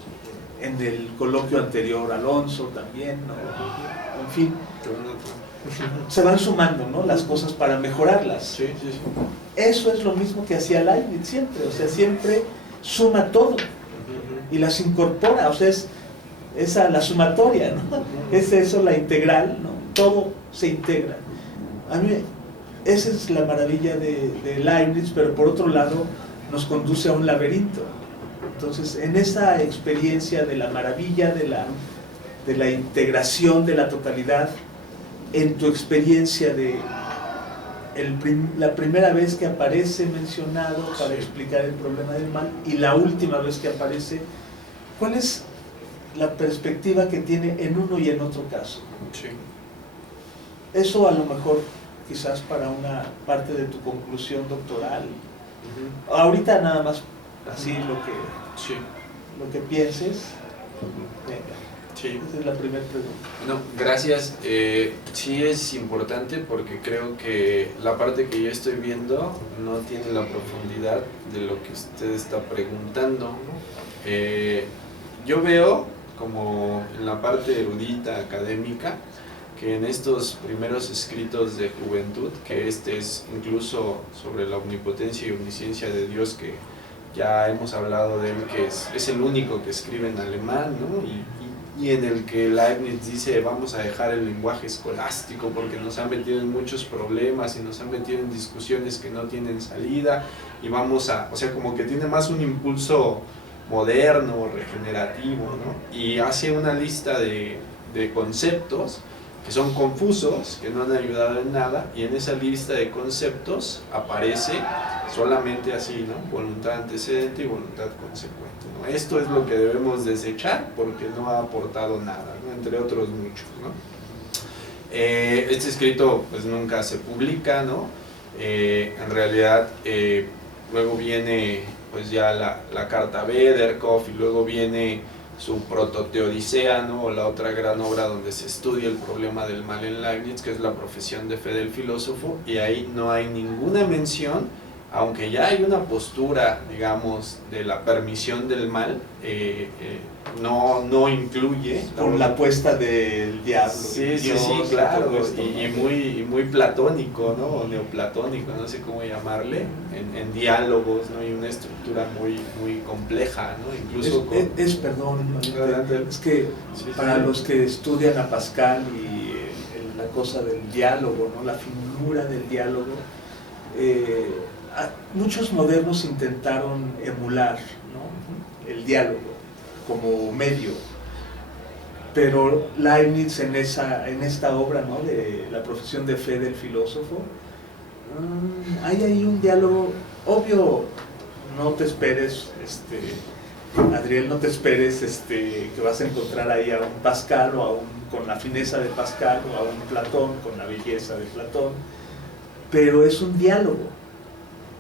en el coloquio anterior, Alonso también, ¿no? En fin, se van sumando, ¿no? Las cosas para mejorarlas. Sí. Eso es lo mismo que hacía Leibniz siempre, o sea, siempre suma todo y las incorpora, o sea, es la sumatoria, ¿no? Es eso, la integral, ¿no? Todo se integra. A mí, esa es la maravilla de Leibniz, pero por otro lado nos conduce a un laberinto. Entonces, en esa experiencia de la maravilla, de la integración de la totalidad, en tu experiencia de la primera vez que aparece mencionado para explicar el problema del mal y la última vez que aparece, ¿cuál es la perspectiva que tiene en uno y en otro caso? Sí. Eso a lo mejor quizás para una parte de tu conclusión doctoral. Ahorita nada más así lo que pienses. Venga. Sí. Esa es la primera pregunta. No, gracias. Sí es importante porque creo que la parte que yo estoy viendo no tiene la profundidad de lo que usted está preguntando, ¿no? Yo veo como en la parte erudita, académica, que en estos primeros escritos de juventud, que este es incluso sobre la omnipotencia y omnisciencia de Dios, que ya hemos hablado de él, que es el único que escribe en alemán, ¿no? Y en el que Leibniz dice, vamos a dejar el lenguaje escolástico porque nos han metido en muchos problemas y nos han metido en discusiones que no tienen salida, y vamos a, o sea, como que tiene más un impulso moderno, regenerativo, ¿no? Y hace una lista de conceptos que son confusos, que no han ayudado en nada, y en esa lista de conceptos aparece solamente así, ¿no? Voluntad antecedente y voluntad consecuente, ¿no? Esto es lo que debemos desechar porque no ha aportado nada, ¿no? Entre otros muchos, ¿no? Este escrito pues nunca se publica, ¿no? En realidad luego viene pues ya la carta Bederkopf, y luego viene su Prototeodicea, ¿no? O la otra gran obra donde se estudia el problema del mal en Leibniz, que es la profesión de fe del filósofo, y ahí no hay ninguna mención, aunque ya hay una postura, digamos, de la permisión del mal, no incluye con la apuesta del diablo. Sí, claro, y muy platónico, ¿no? O neoplatónico, no sé cómo llamarle, en diálogos, ¿no? Y una estructura muy compleja, ¿no? Incluso es que para los que estudian a Pascal y la cosa del diálogo, ¿no? La finura del diálogo, muchos modernos intentaron emular, ¿no? El diálogo como medio, pero Leibniz en esta obra, ¿no? De la profesión de fe del filósofo, hay ahí un diálogo obvio. No te esperes, Adriel, no te esperes que vas a encontrar ahí a un Pascal con la fineza de Pascal, o a un Platón con la belleza de Platón, pero es un diálogo,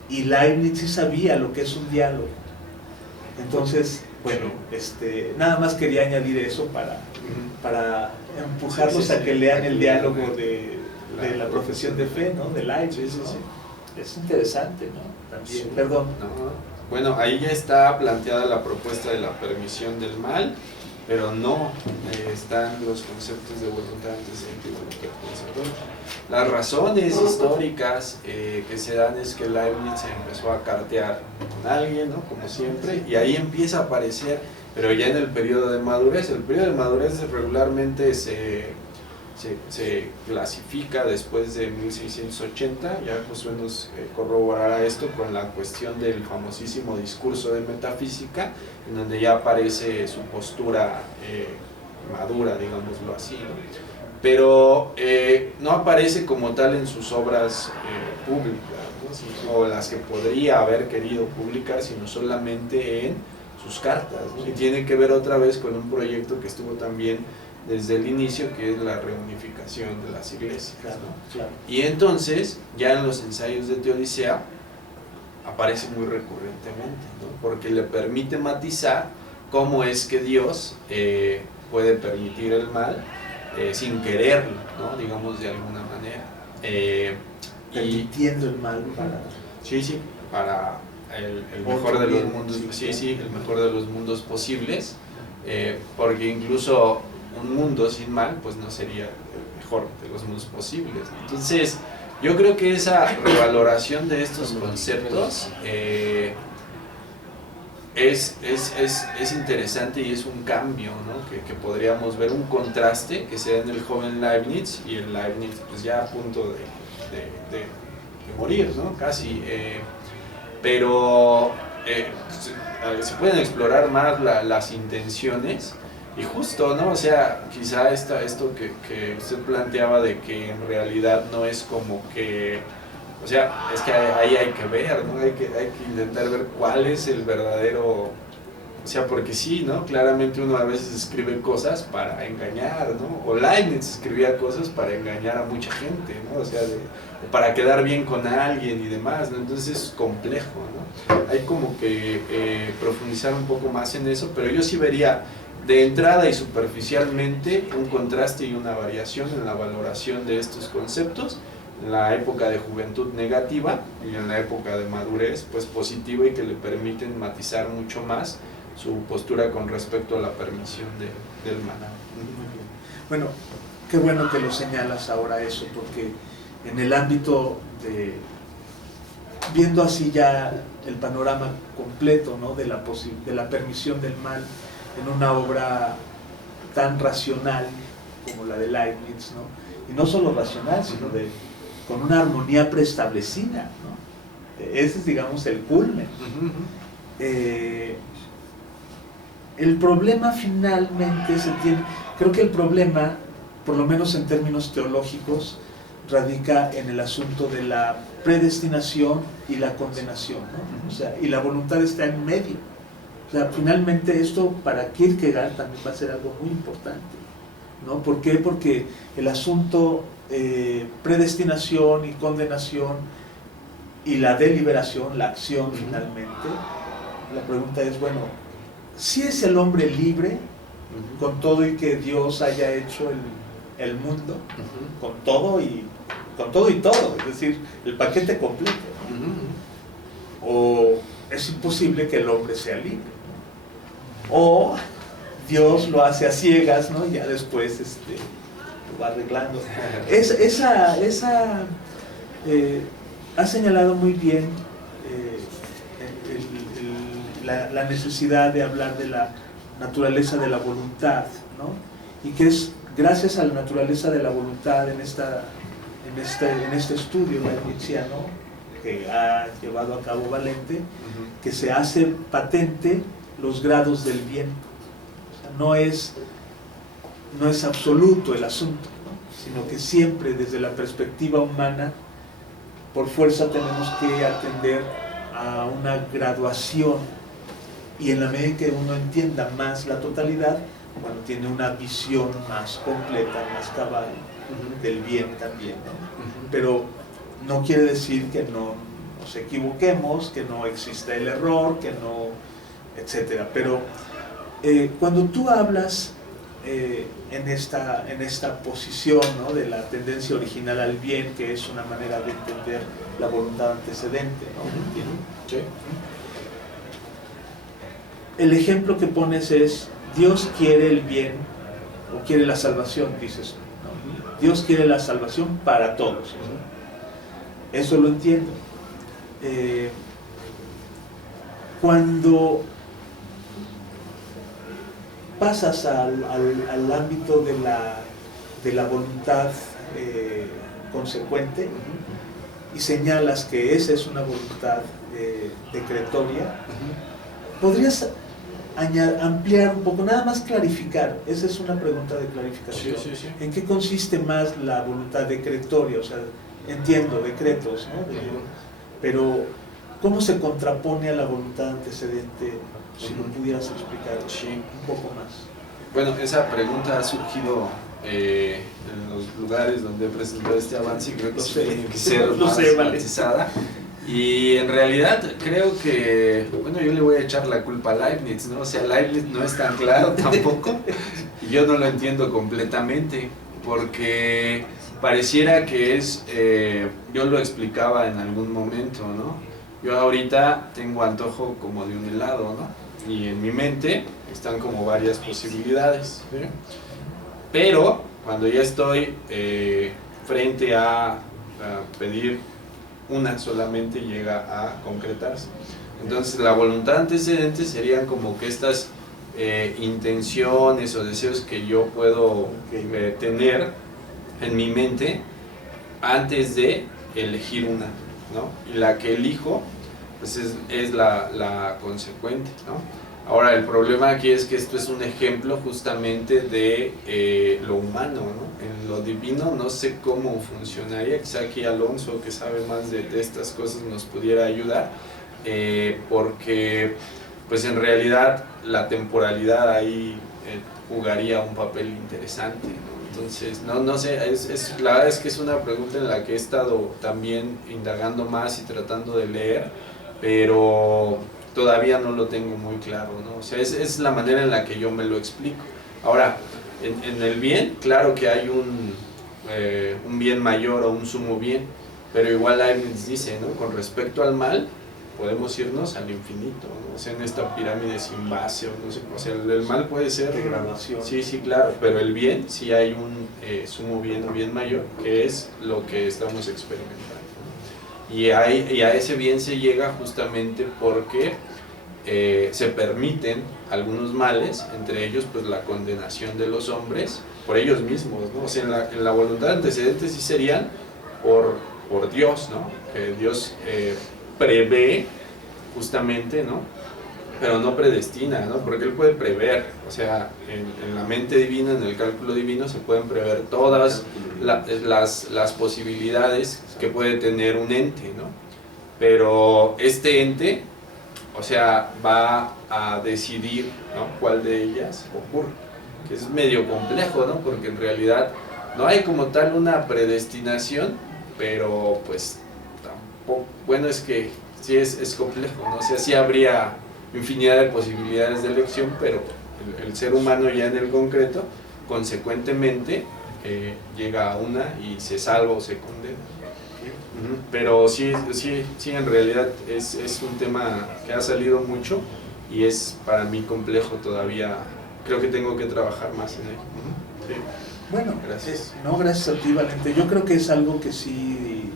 y Leibniz sí sabía lo que es un diálogo. Entonces, bueno, nada más quería añadir eso para empujarlos a que lean el diálogo de la profesión de fe, ¿no? De Leibniz, ¿no? Es interesante, ¿no? También, perdón. No. Bueno, ahí ya está planteada la propuesta de la permisión del mal, pero no están los conceptos de voluntad antecedente y voluntad consecuente. Las razones históricas que se dan es que Leibniz empezó a cartear con alguien, ¿no? Como siempre, y ahí empieza a aparecer, pero ya en el periodo de madurez. El periodo de madurez regularmente se clasifica después de 1680, ya Josué nos corroborará esto con la cuestión del famosísimo discurso de metafísica, en donde ya aparece su postura madura, digámoslo así, ¿no? Pero no aparece como tal en sus obras públicas, ¿no? O las que podría haber querido publicar, sino solamente en sus cartas, ¿no? Y tiene que ver otra vez con un proyecto que estuvo también desde el inicio, que es la reunificación de las iglesias, ¿no? Claro. Y entonces, ya en los ensayos de Teodicea, aparece muy recurrentemente, ¿no? Porque le permite matizar cómo es que Dios puede permitir el mal sin quererlo, ¿no? Digamos de alguna manera. Permitiendo el mal para... Sí, para el mejor de los mundos, el mejor de los mundos posibles, porque incluso un mundo sin mal pues no sería el mejor de los mundos posibles. Entonces yo creo que esa revaloración de estos conceptos es interesante, y es un cambio, ¿no? que podríamos ver, un contraste que se da en el joven Leibniz y el Leibniz pues ya a punto de morir, ¿no? Casi, pero se pueden explorar más las intenciones. Y justo, ¿no? O sea, quizá esto que usted planteaba de que en realidad no es como que... O sea, es que ahí hay que ver, ¿no? Hay que intentar ver cuál es el verdadero... O sea, porque sí, ¿no? Claramente uno a veces escribe cosas para engañar, ¿no? O Leibniz escribía cosas para engañar a mucha gente, ¿no? O sea, para quedar bien con alguien y demás, ¿no? Entonces es complejo, ¿no? Hay como que profundizar un poco más en eso, pero yo sí vería de entrada y superficialmente un contraste y una variación en la valoración de estos conceptos, en la época de juventud negativa y en la época de madurez pues positiva, y que le permiten matizar mucho más su postura con respecto a la permisión del mal. Bueno, qué bueno que lo señalas ahora eso, porque en el ámbito viendo así ya el panorama completo, ¿no? de la permisión del mal en una obra tan racional como la de Leibniz, ¿no? Y no solo racional, sino con una armonía preestablecida, ¿no? Ese es, digamos, el culmen. El problema finalmente creo que el problema por lo menos en términos teológicos, radica en el asunto de la predestinación y la condenación, ¿no? O sea, y la voluntad está en medio. O sea, finalmente esto para Kierkegaard también va a ser algo muy importante, ¿no? ¿Por qué? Porque el asunto predestinación y condenación y la deliberación, la acción finalmente, la pregunta es, bueno, ¿si es el hombre libre con todo y que Dios haya hecho el mundo, con todo y todo, es decir, el paquete completo, ¿no? O es imposible que el hombre sea libre, o Dios lo hace a ciegas, ¿no? Y ya después lo va arreglando. Ha señalado muy bien la necesidad de hablar de la naturaleza de la voluntad, ¿no? Y que es gracias a la naturaleza de la voluntad en este estudio leibniziano que ha llevado a cabo Valente, que se hace patente los grados del bien. O sea, no es absoluto el asunto, ¿no? Sino que siempre desde la perspectiva humana, por fuerza tenemos que atender a una graduación, y en la medida que uno entienda más la totalidad, bueno, tiene una visión más completa, más cabal del bien también, ¿no? Pero no quiere decir que no nos equivoquemos, que no exista el error, que no, etcétera. Pero cuando tú hablas en esta posición, ¿no? De la tendencia original al bien, que es una manera de entender la voluntad antecedente, ¿no? ¿Sí? El ejemplo que pones es, Dios quiere el bien, o quiere la salvación, dices, ¿no? Dios quiere la salvación para todos, ¿no? Eso lo entiendo. Cuando pasas al ámbito de la voluntad consecuente y señalas que esa es una voluntad decretoria, ¿podrías ampliar un poco, nada más clarificar? Esa es una pregunta de clarificación. Sí. ¿En qué consiste más la voluntad decretoria? O sea, entiendo, decretos, ¿no? Pero, ¿cómo se contrapone a la voluntad antecedente? Si lo pudieras explicar un poco más. Bueno, esa pregunta ha surgido en los lugares donde he presentado este avance y creo que sí tiene que ser más matizada. Y en realidad creo que, bueno, yo le voy a echar la culpa a Leibniz, ¿no? O sea, Leibniz no es tan claro tampoco, y yo no lo entiendo completamente, porque pareciera que yo lo explicaba en algún momento, ¿no? Yo ahorita tengo antojo como de un helado, ¿no? Y en mi mente están como varias posibilidades, ¿sí? Pero cuando ya estoy frente a pedir una solamente, llega a concretarse. Entonces la voluntad antecedente serían como que estas intenciones o deseos que yo puedo tener en mi mente antes de elegir una, ¿no? Y la que elijo pues es la consecuente, ¿no? Ahora, el problema aquí es que esto es un ejemplo justamente de lo humano, ¿no? En lo divino no sé cómo funcionaría, quizá aquí Alonso, que sabe más de estas cosas, nos pudiera ayudar, porque pues en realidad la temporalidad ahí jugaría un papel interesante, ¿no? Entonces, no sé, la verdad es que es una pregunta en la que he estado también indagando más y tratando de leer, pero todavía no lo tengo muy claro, ¿no? O sea, es la manera en la que yo me lo explico. Ahora, en el bien, claro que hay un bien mayor o un sumo bien, pero igual Leibniz dice, ¿no? Con respecto al mal, podemos irnos al infinito, ¿no? O sea, en esta pirámide sin base, o no sé, o sea, el mal puede ser degradación. Sí, claro, pero el bien, sí hay un sumo bien o bien mayor, que es lo que estamos experimentando. Y a ese bien se llega justamente porque se permiten algunos males, entre ellos pues la condenación de los hombres por ellos mismos, ¿no? O sea, en la voluntad antecedente sí serían por Dios, ¿no? Que Dios prevé justamente, ¿no? pero no predestina, ¿no? Porque él puede prever, o sea, en la mente divina, en el cálculo divino, se pueden prever todas las posibilidades que puede tener un ente, ¿no? Pero este ente, o sea, va a decidir, ¿no?, cuál de ellas ocurre, que es medio complejo, ¿no? Porque en realidad no hay como tal una predestinación, pero pues tampoco, bueno, es que sí es complejo, ¿no? O sea, sí habría infinidad de posibilidades de elección, pero el ser humano ya en el concreto, consecuentemente, llega a una y se salva o se condena. Pero sí, en realidad es un tema que ha salido mucho y es para mí complejo todavía. Creo que tengo que trabajar más en ello. Sí. Bueno, gracias. Gracias a ti, Valente. Yo creo que es algo que sí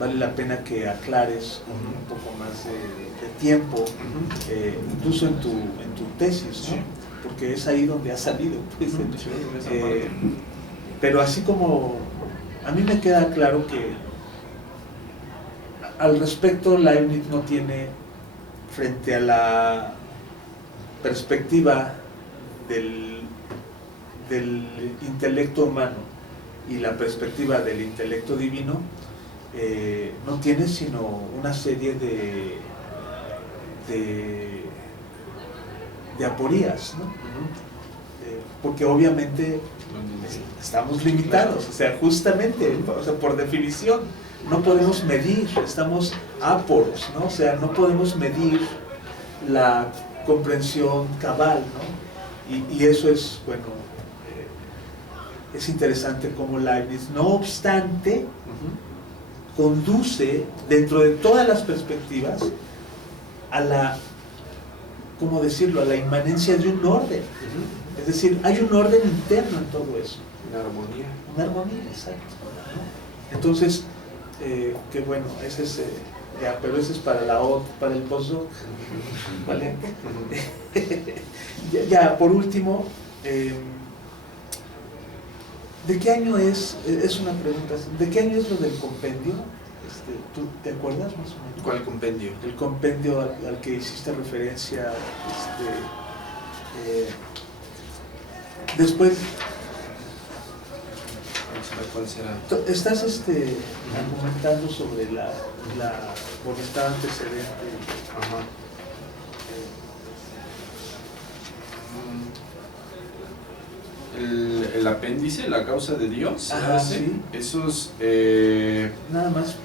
vale la pena que aclares con un poco más de tiempo, incluso en tu tesis, ¿no? Sí. Porque es ahí donde ha salido. Pues, pero así como a mí me queda claro que al respecto Leibniz no tiene, frente a la perspectiva del intelecto humano y la perspectiva del intelecto divino, no tiene sino una serie de aporías, ¿no? Porque obviamente estamos limitados, o sea, justamente, o sea, por definición, no podemos medir, estamos áporos, ¿no? O sea, no podemos medir la comprensión cabal, ¿no? Y eso es, bueno, es interesante como Leibniz, no obstante, conduce dentro de todas las perspectivas a la, ¿cómo decirlo?, a la inmanencia de un orden. Es decir, hay un orden interno en todo eso. Una armonía. Una armonía, exacto, ¿no? Entonces, que bueno, ese es, ya, pero ese es para para el postdoc, ¿vale? Ya, por último, ¿de qué año es? Es una pregunta. ¿De qué año es lo del compendio? ¿Tú te acuerdas más o menos? ¿Cuál compendio? El compendio al que hiciste referencia. Después. ¿Cuál será? Estás argumentando sobre la voluntad antecedente. Ajá. El apéndice, la causa de Dios. Ajá, sí. Esos. Nada más.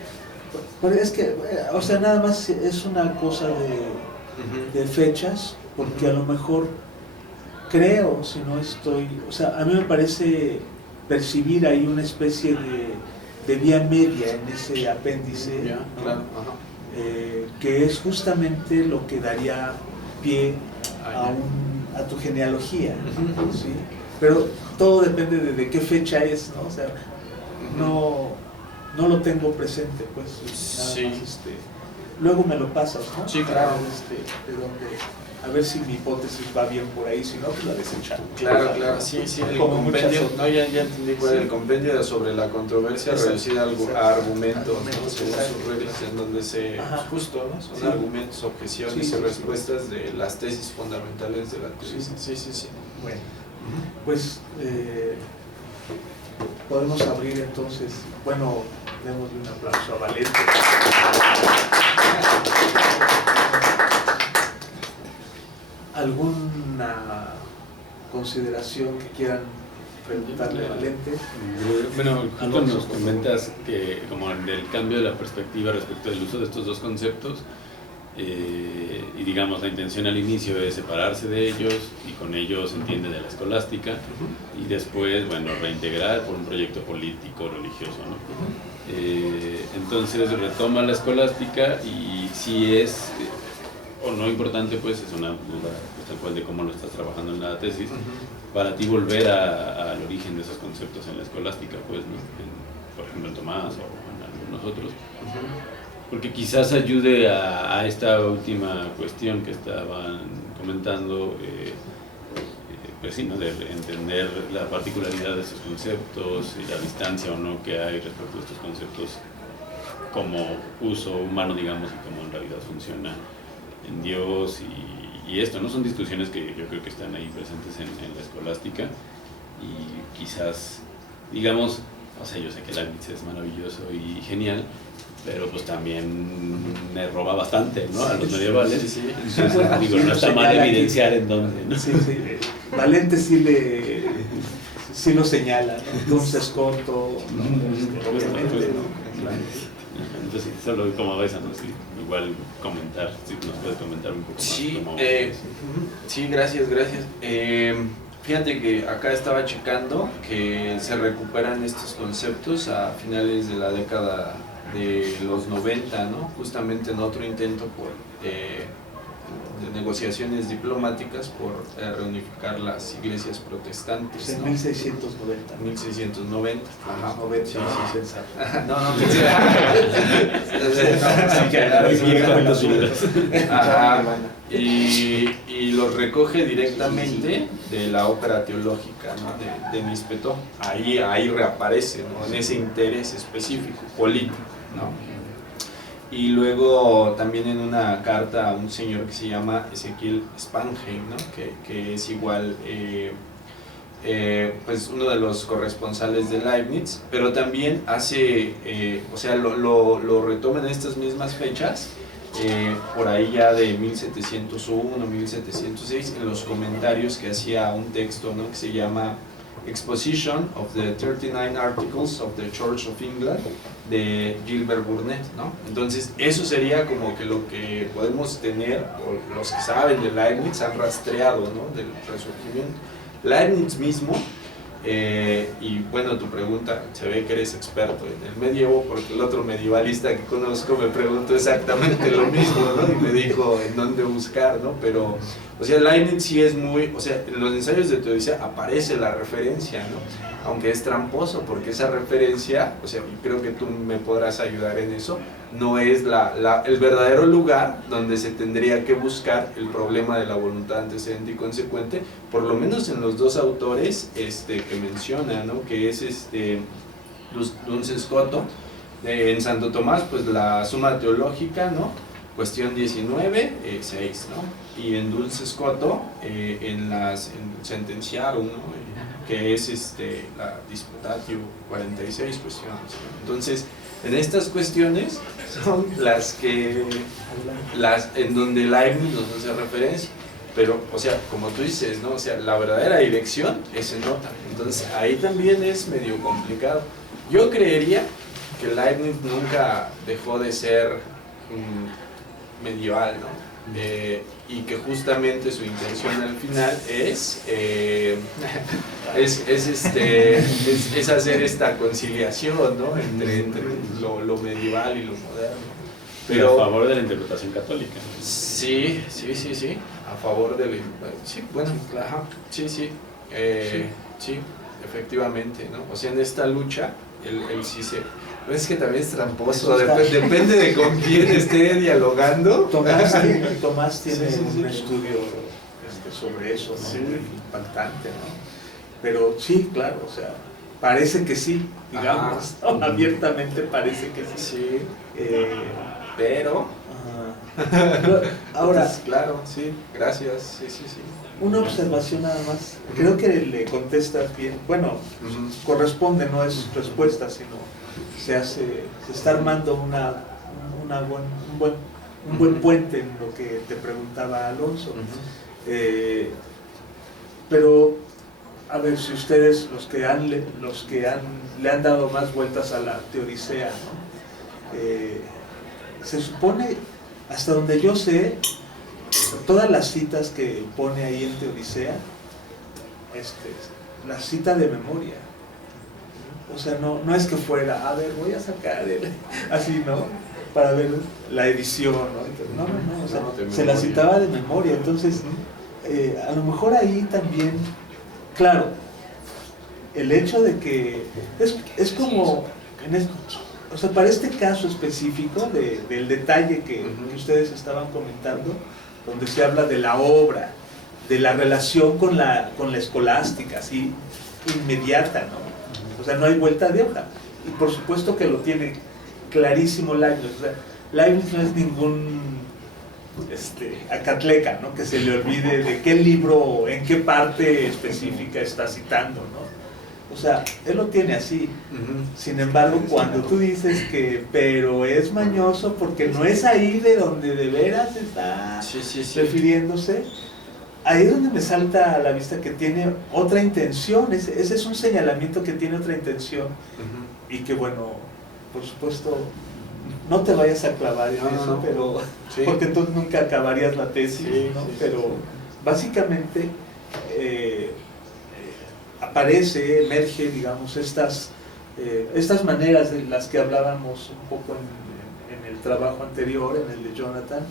Pero es que, o sea, nada más es una cosa de fechas, porque a lo mejor creo, si no estoy, o sea, a mí me parece percibir ahí una especie de vía media en ese apéndice, ya, ¿no? Claro. Que es justamente lo que daría pie a tu genealogía, ¿sí? Pero todo depende de qué fecha es, ¿no? O sea, no lo tengo presente, pues. Nada más, luego me lo pasas, ¿no? Sí, claro. De dónde, a ver si mi hipótesis va bien por ahí, si no, pues la desechamos. Claro, sí, el compendio, ya entendí cuál es el compendio sobre la controversia reducida a argumentos, ¿no? Según sus reglas, en donde justo, ¿no? Son argumentos, objeciones y respuestas de las tesis fundamentales de la teoría. Sí. Bueno, pues podemos abrir entonces, bueno, démosle un aplauso a Valente. ¿Alguna consideración que quieran preguntarle a Valente? Bueno, justo nos comentas que como del cambio de la perspectiva respecto del uso de estos dos conceptos, y digamos la intención al inicio es separarse de ellos y con ellos se entiende de la escolástica y después, bueno, reintegrar por un proyecto político, religioso, ¿no? Entonces retoma la escolástica y si es o no importante, pues es una duda tal cual de cómo lo estás trabajando en la tesis, para ti volver al origen de esos conceptos en la escolástica, pues, ¿no? Por ejemplo en Tomás o en algunos otros. Porque quizás ayude a esta última cuestión que estaban comentando, pues sí, ¿no? De entender la particularidad de esos conceptos y la distancia o no que hay respecto a estos conceptos como uso humano, digamos, y cómo en realidad funciona en Dios y y esto, ¿no? Son discusiones que yo creo que están ahí presentes en la escolástica y quizás, digamos, o sea, yo sé que Leibniz es maravilloso y genial, pero pues también me roba bastante, ¿no? A los medievales. Sí. Entonces, digo, no está mal evidenciar en dónde, ¿no? Sí. Valente sí lo señala, ¿no? Duns Scoto, ¿no? Obviamente, ¿no? Claro. Entonces, sí, solo como ves, ¿no? Sí, igual comentar, si nos puedes comentar un poco más. Sí, cómo sí, gracias. Fíjate que acá estaba checando que se recuperan estos conceptos a finales de la década de los 90, ¿no? Justamente en otro intento de negociaciones diplomáticas por reunificar las iglesias protestantes, Pues en ¿no? 1690. 1690. Ajá, 90, Sí. Ajá. Y los recoge directamente de la ópera teológica, ¿no? de Nispetó. Ahí reaparece, ¿no? En ese interés específico, político, ¿no? Y luego también en una carta a un señor que se llama Ezequiel Spanheim, ¿no? que es igual pues uno de los corresponsales de Leibniz, pero también hace, o sea, lo retoma en estas mismas fechas, por ahí ya de 1701, 1706, en los comentarios que hacía un texto, ¿no? Que se llama Exposition of the 39 Articles of the Church of England de Gilbert Burnet, ¿no? Entonces eso sería como que lo que podemos tener, o los que saben de Leibniz han rastreado, ¿no? Del resurgimiento. Leibniz mismo, y bueno, tu pregunta, se ve que eres experto en el medievo, porque el otro medievalista que conozco me preguntó exactamente lo mismo, ¿no? Y me dijo en dónde buscar, ¿no? Pero, o sea, Leibniz sí es muy, o sea, en los ensayos de Teodicea aparece la referencia, ¿no? Aunque es tramposo, porque esa referencia, o sea, y creo que tú me podrás ayudar en eso, no es el verdadero lugar donde se tendría que buscar el problema de la voluntad antecedente y consecuente, por lo menos en los dos autores que menciona, ¿no? Que es Duns Scoto, en Santo Tomás, pues la Suma Teológica, ¿no? Cuestión 19, 6, ¿no? Y en Duns Scoto, en Sentenciarum, ¿no? Que es la Disputatio 46 cuestiones, ¿no? Entonces, en estas cuestiones son las en donde Leibniz nos hace referencia, pero, o sea, como tú dices, ¿no? O sea, la verdadera dirección es en nota, entonces ahí también es medio complicado. Yo creería que Leibniz nunca dejó de ser medieval, ¿no? Y que justamente su intención al final es hacer esta conciliación, ¿no? entre lo medieval y lo moderno. Pero a favor de la interpretación católica. Sí, a favor de la... Sí, bueno, claro, sí, efectivamente, ¿no? O sea, en esta lucha, él sí se... Es que también es tramposo, depende de con quién esté dialogando. Tomás tiene un estudio sobre eso, ¿no? Sí. Impactante, ¿no? Pero sí, claro, o sea, parece que sí, digamos, ¿no? Abiertamente parece que sí. Sí, pero... Ahora, entonces, claro, sí, gracias, sí. una observación nada más, creo que le contestas bien, bueno, corresponde, no es respuesta, sino se está armando un buen puente en lo que te preguntaba Alonso. Pero a ver, si ustedes, los que le han dado más vueltas a la Teodicea, ¿no? Se supone, hasta donde yo sé, todas las citas que pone ahí en Teodicea, la cita de memoria. O sea, no es que fuera, a ver, voy a sacar así, ¿no? Para ver la edición, ¿no? No, o sea, se la citaba de memoria. Entonces, a lo mejor ahí también, claro, el hecho de que es como, o sea, para este caso específico del detalle que ustedes estaban comentando, donde se habla de la obra, de la relación con la escolástica, así, inmediata, ¿no? O sea, no hay vuelta de hoja. Y por supuesto que lo tiene clarísimo Leibniz. O sea, Leibniz no es acatleca, ¿no? Que se le olvide de qué libro, en qué parte específica está citando, ¿no? O sea, él lo tiene así. Sin embargo, cuando tú dices que, pero es mañoso porque no es ahí de donde de veras está refiriéndose, ahí es donde me salta a la vista que tiene otra intención. Ese es un señalamiento que tiene otra intención. Y que, bueno, por supuesto, no te vayas a clavar en eso, pero porque entonces nunca acabarías la tesis, ¿no? Pero básicamente aparece, emerge, digamos, estas maneras de las que hablábamos un poco en el trabajo anterior, en el de Jonathan,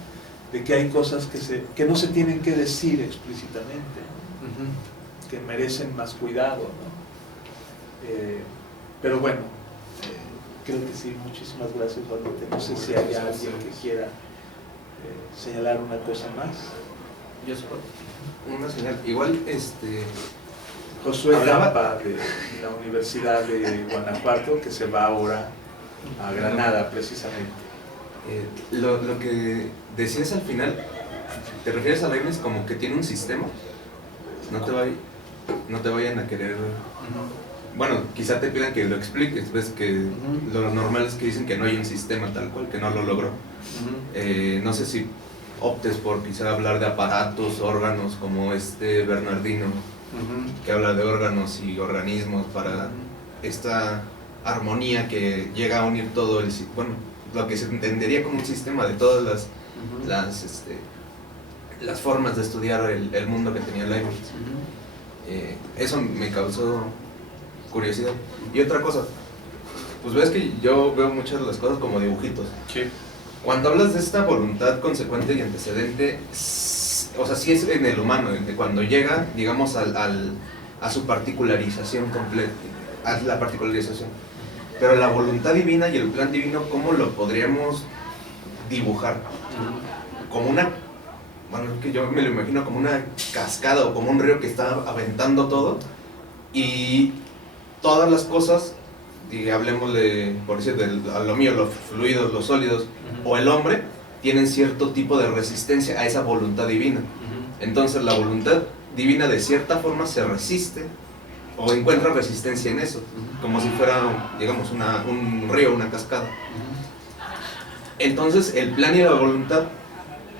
de que hay cosas que no se tienen que decir explícitamente, ¿no? Que merecen más cuidado, ¿no? Pero bueno, creo que sí. Muchísimas gracias, Valente. No sé si hay alguien que quiera señalar una cosa más. Yo solo una señal. Igual, Josué Lampa, de la Universidad de Guanajuato, que se va ahora a Granada, precisamente. Lo que decías al final, ¿te refieres a Leibniz como que tiene un sistema? No te vayan a querer... Bueno, quizá te pidan que lo expliques, ves que lo normal es que dicen que no hay un sistema tal cual, que no lo logró. No sé si optes por quizá hablar de aparatos, órganos, como Bernardino, que habla de órganos y organismos para esta armonía que llega a unir todo el... Bueno, lo que se entendería como un sistema de todas las formas de estudiar el mundo que tenía Leibniz. Eso me causó curiosidad. Y otra cosa, pues ves que yo veo muchas de las cosas como dibujitos. Sí. Cuando hablas de esta voluntad consecuente y antecedente, o sea, sí es en el humano, en que cuando llega, digamos, a su particularización completa, a la particularización. Pero la voluntad divina y el plan divino, ¿cómo lo podríamos dibujar? Como una, bueno, que yo me lo imagino como una cascada o como un río que está aventando todo, y todas las cosas, y hablemos por decir, a lo mío, los fluidos, los sólidos, o el hombre, tienen cierto tipo de resistencia a esa voluntad divina. Entonces la voluntad divina de cierta forma se resiste o encuentra resistencia en eso, como si fuera, digamos, un río, una cascada. Entonces el plan y la voluntad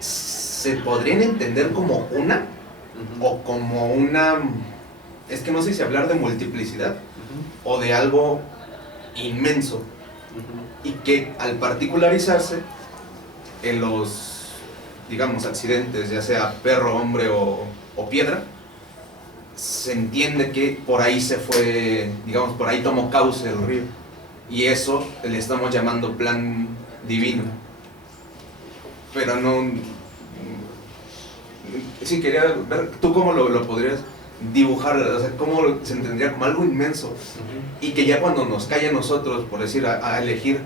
se podrían entender como una, o como una, es que no sé si hablar de multiplicidad o de algo inmenso, y que al particularizarse en los, digamos, accidentes, ya sea perro, hombre o piedra, se entiende que por ahí se fue, digamos, por ahí tomó cauce el río, y eso le estamos llamando plan divino. Pero no, sí, quería ver tú cómo lo podrías dibujar, o sea, cómo se entendería como algo inmenso, y que ya cuando nos cae a nosotros, por decir, a elegir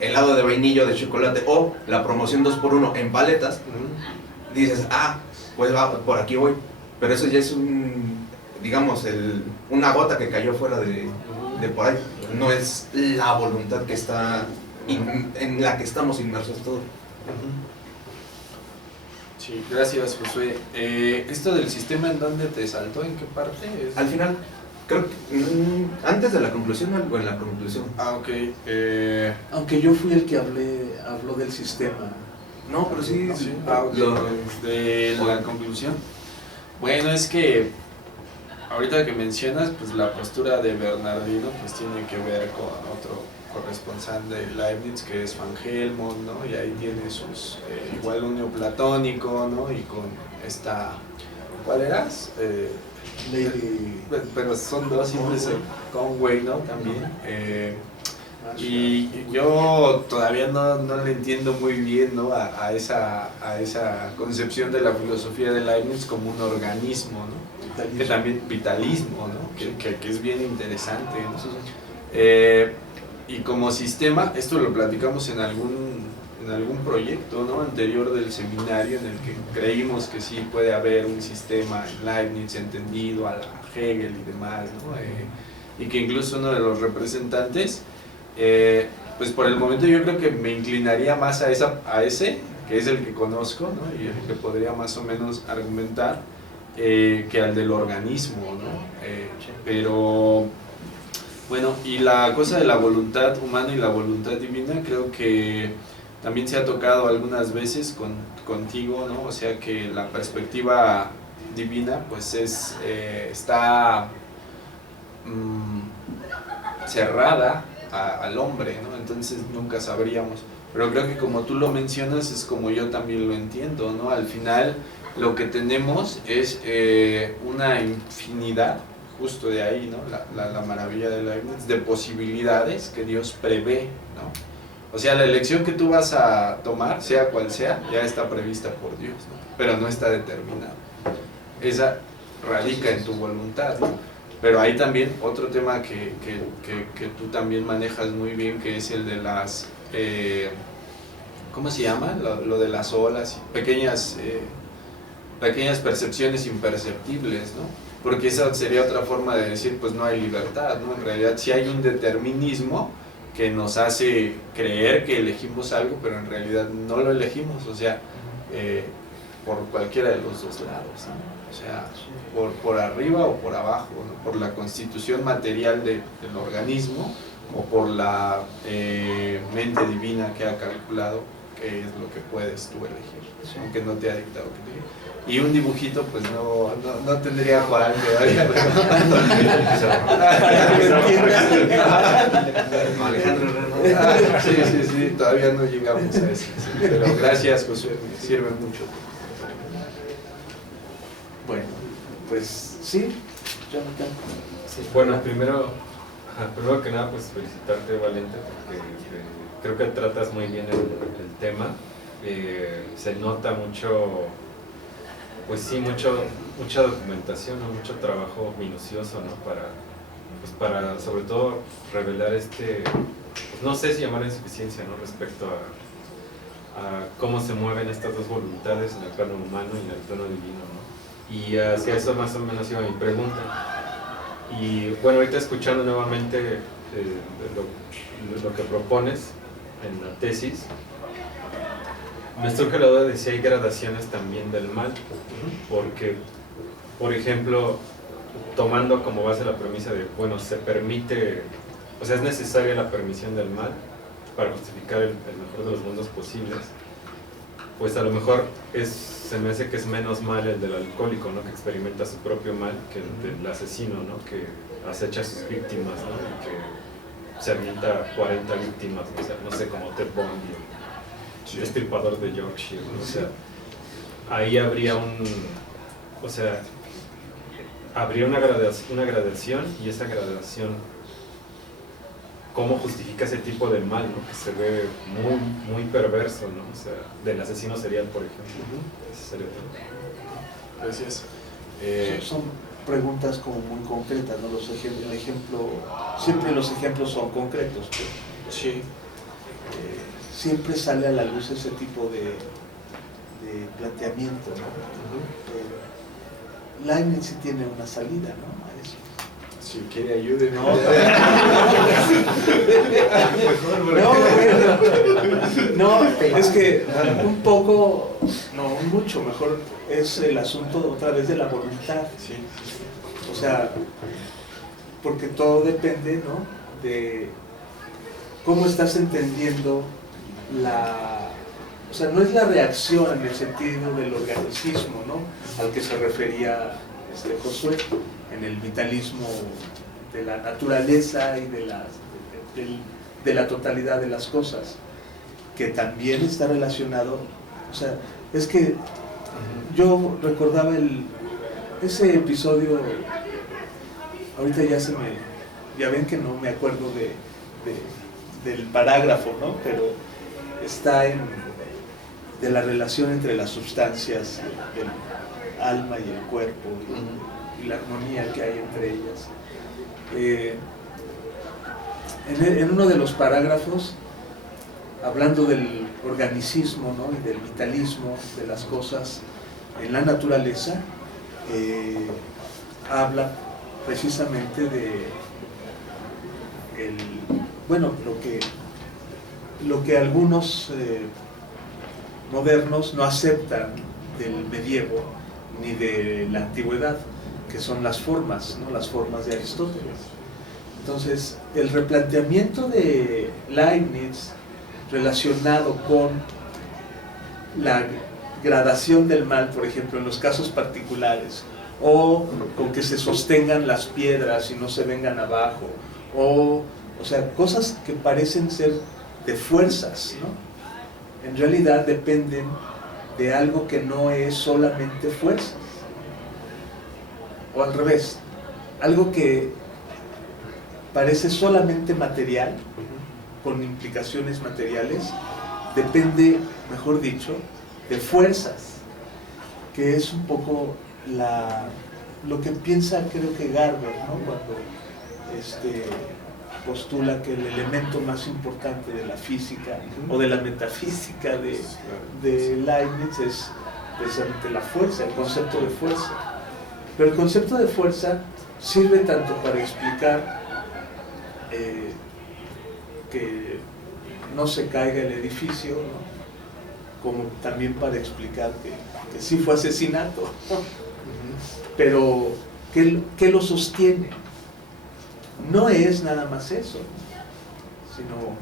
helado de vainilla o de chocolate o la promoción 2x1 en paletas, dices, pues va, por aquí voy. Pero eso ya es digamos, una gota que cayó fuera de por ahí. No es la voluntad que está en la que estamos inmersos todos. Sí, gracias, Josué. ¿Esto del sistema en dónde te saltó? ¿En qué parte? Al final, creo que antes de la conclusión o en la conclusión. Ok. Aunque yo fui el que habló del sistema. No, pero sí. Sí. De la conclusión. Bueno, es que ahorita que mencionas, pues la postura de Bernardino pues tiene que ver con otro corresponsal de Leibniz, que es Van Helmont, ¿no? Y ahí tiene sus igual un neoplatónico, ¿no? Y con esta, ¿cuál eras? Pero son dos, siempre Conway, ¿no? También. Y yo todavía no le entiendo muy bien, ¿no? a esa concepción de la filosofía de Leibniz como un organismo, ¿no? Que también vitalismo, ¿no? Que es bien interesante, ¿no? Y como sistema, esto lo platicamos en algún proyecto, ¿no? Anterior del seminario, en el que creímos que sí puede haber un sistema en Leibniz entendido a la Hegel y demás, ¿no? Y que incluso uno de los representantes, pues por el momento yo creo que me inclinaría más a ese, que es el que conozco, ¿no? Y el que podría más o menos argumentar, que al del organismo, ¿no? Pero bueno, y la cosa de la voluntad humana y la voluntad divina, creo que también se ha tocado algunas veces contigo, ¿no? O sea que la perspectiva divina pues está cerrada al hombre, ¿no? Entonces nunca sabríamos. Pero creo que como tú lo mencionas es como yo también lo entiendo, ¿no? Al final lo que tenemos es una infinidad, justo de ahí, ¿no? La maravilla de Leibniz, de posibilidades que Dios prevé, ¿no? O sea, la elección que tú vas a tomar, sea cual sea, ya está prevista por Dios, ¿no? Pero no está determinada. Esa radica en tu voluntad, ¿no? Pero hay también otro tema que tú también manejas muy bien, que es el de las, ¿cómo se llama? Lo de las olas, pequeñas percepciones imperceptibles, ¿no? Porque esa sería otra forma de decir, pues no hay libertad, ¿no? En realidad sí hay un determinismo que nos hace creer que elegimos algo, pero en realidad no lo elegimos, o sea, por cualquiera de los dos lados, ¿no? O sea, por arriba o por abajo, ¿no? Por la constitución material del organismo o por la mente divina que ha calculado qué es lo que puedes tú elegir, aunque no te ha dictado que te... Y un dibujito pues no tendría cual que vaya. Sí, todavía no llegamos a eso, sí, pero gracias, Josué, me sirve mucho. Bueno, pues sí, Jonathan. Sí, bueno, primero que nada, pues felicitarte, Valente, porque creo que tratas muy bien el tema. Se nota mucho, pues sí, mucha documentación, ¿no? Mucho trabajo minucioso, ¿no? Para sobre todo revelar pues no sé si llamar insuficiencia, ¿no? Respecto a cómo se mueven estas dos voluntades en el plano humano y en el plano divino, ¿no? Y hacia eso más o menos iba mi pregunta. Y bueno, ahorita escuchando nuevamente lo que propones en la tesis, me surge la duda de si hay gradaciones también del mal, porque, por ejemplo, tomando como base la premisa de, bueno, se permite, o sea, es necesaria la permisión del mal para justificar el mejor de los mundos posibles, pues a lo mejor se me hace que es menos mal el del alcohólico, ¿no? Que experimenta su propio mal, que el del asesino, ¿no? Que acecha a sus víctimas, ¿no? Y que se avienta 40 víctimas, o sea, no sé, como Ted Bundy, el destripador de Yorkshire, ¿no? O sea, ahí habría habría una gradación, y esa gradación, ¿cómo justifica ese tipo de mal, ¿no? Que se ve muy, muy perverso, ¿no? O sea, del asesino serial, por ejemplo. Ese sería todo. Gracias. Son preguntas como muy concretas, ¿no? Siempre los ejemplos son concretos, pero Sí. Siempre sale a la luz ese tipo de planteamiento, ¿no? Leibniz sí tiene una salida, ¿no? A eso. Si quiere ayúdenme. No, es que un poco, no, mucho mejor es el asunto otra vez de la voluntad. Sí. O sea, porque todo depende, ¿no? De cómo estás entendiendo o sea, no es la reacción en el sentido del organicismo, ¿no? Al que se refería Josué, en el vitalismo de la naturaleza y de la totalidad de las cosas, que también está relacionado. O sea, es que yo recordaba ese episodio, ahorita ya ven que no me acuerdo del parágrafo, ¿no? Pero está de la relación entre las sustancias del alma y el cuerpo y la armonía que hay entre ellas. En uno de los parágrafos, hablando del organicismo, ¿no? Y del vitalismo de las cosas en la naturaleza, habla precisamente de lo que algunos modernos no aceptan del medievo ni de la antigüedad, que son las formas, ¿no? Las formas de Aristóteles. Entonces, el replanteamiento de Leibniz relacionado con la gradación del mal, por ejemplo, en los casos particulares, o con que se sostengan las piedras y no se vengan abajo, o sea, cosas que parecen ser de fuerzas, ¿no? En realidad dependen de algo que no es solamente fuerzas, o al revés, algo que parece solamente material, con implicaciones materiales, depende, mejor dicho, de fuerzas, que es un poco lo que piensa, creo que Garber, ¿no? Cuando postula que el elemento más importante de la física o de la metafísica de Leibniz es precisamente la fuerza, el concepto de fuerza. Pero el concepto de fuerza sirve tanto para explicar que no se caiga el edificio, ¿no? Como también para explicar que sí fue asesinato. Pero ¿qué lo sostiene? No es nada más eso, sino,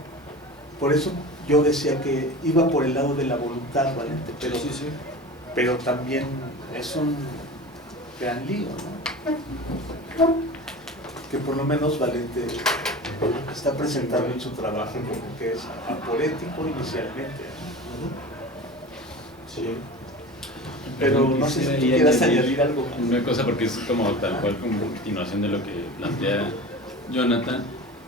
por eso yo decía que iba por el lado de la voluntad, Valente, pero también es un gran lío, ¿no? Que por lo menos Valente está presentando en su trabajo como que es aporético inicialmente, ¿no? Sí. Pero no sé si tú quieras añadir algo. Una cosa, porque es como tal cual como continuación de lo que plantea Jonathan.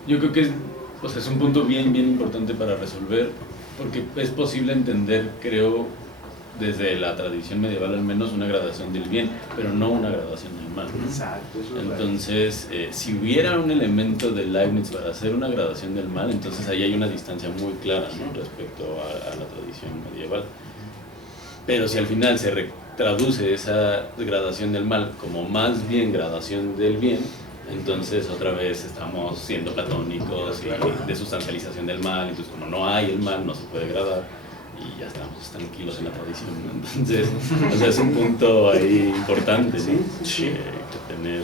Yo creo que es un punto bien importante para resolver, porque es posible entender, creo, desde la tradición medieval al menos, una gradación del bien, pero no una gradación del mal. Exacto. Entonces, si hubiera un elemento de Leibniz para hacer una gradación del mal, entonces ahí hay una distancia muy clara, ¿no? Respecto a la tradición medieval. Pero si al final se traduce esa gradación del mal como más bien gradación del bien, entonces otra vez estamos siendo platónicos y de sustancialización del mal. Entonces, como no hay el mal, no se puede gradar y ya estamos tranquilos en la tradición. Entonces, o sea, es un punto ahí importante, ¿no? Que tener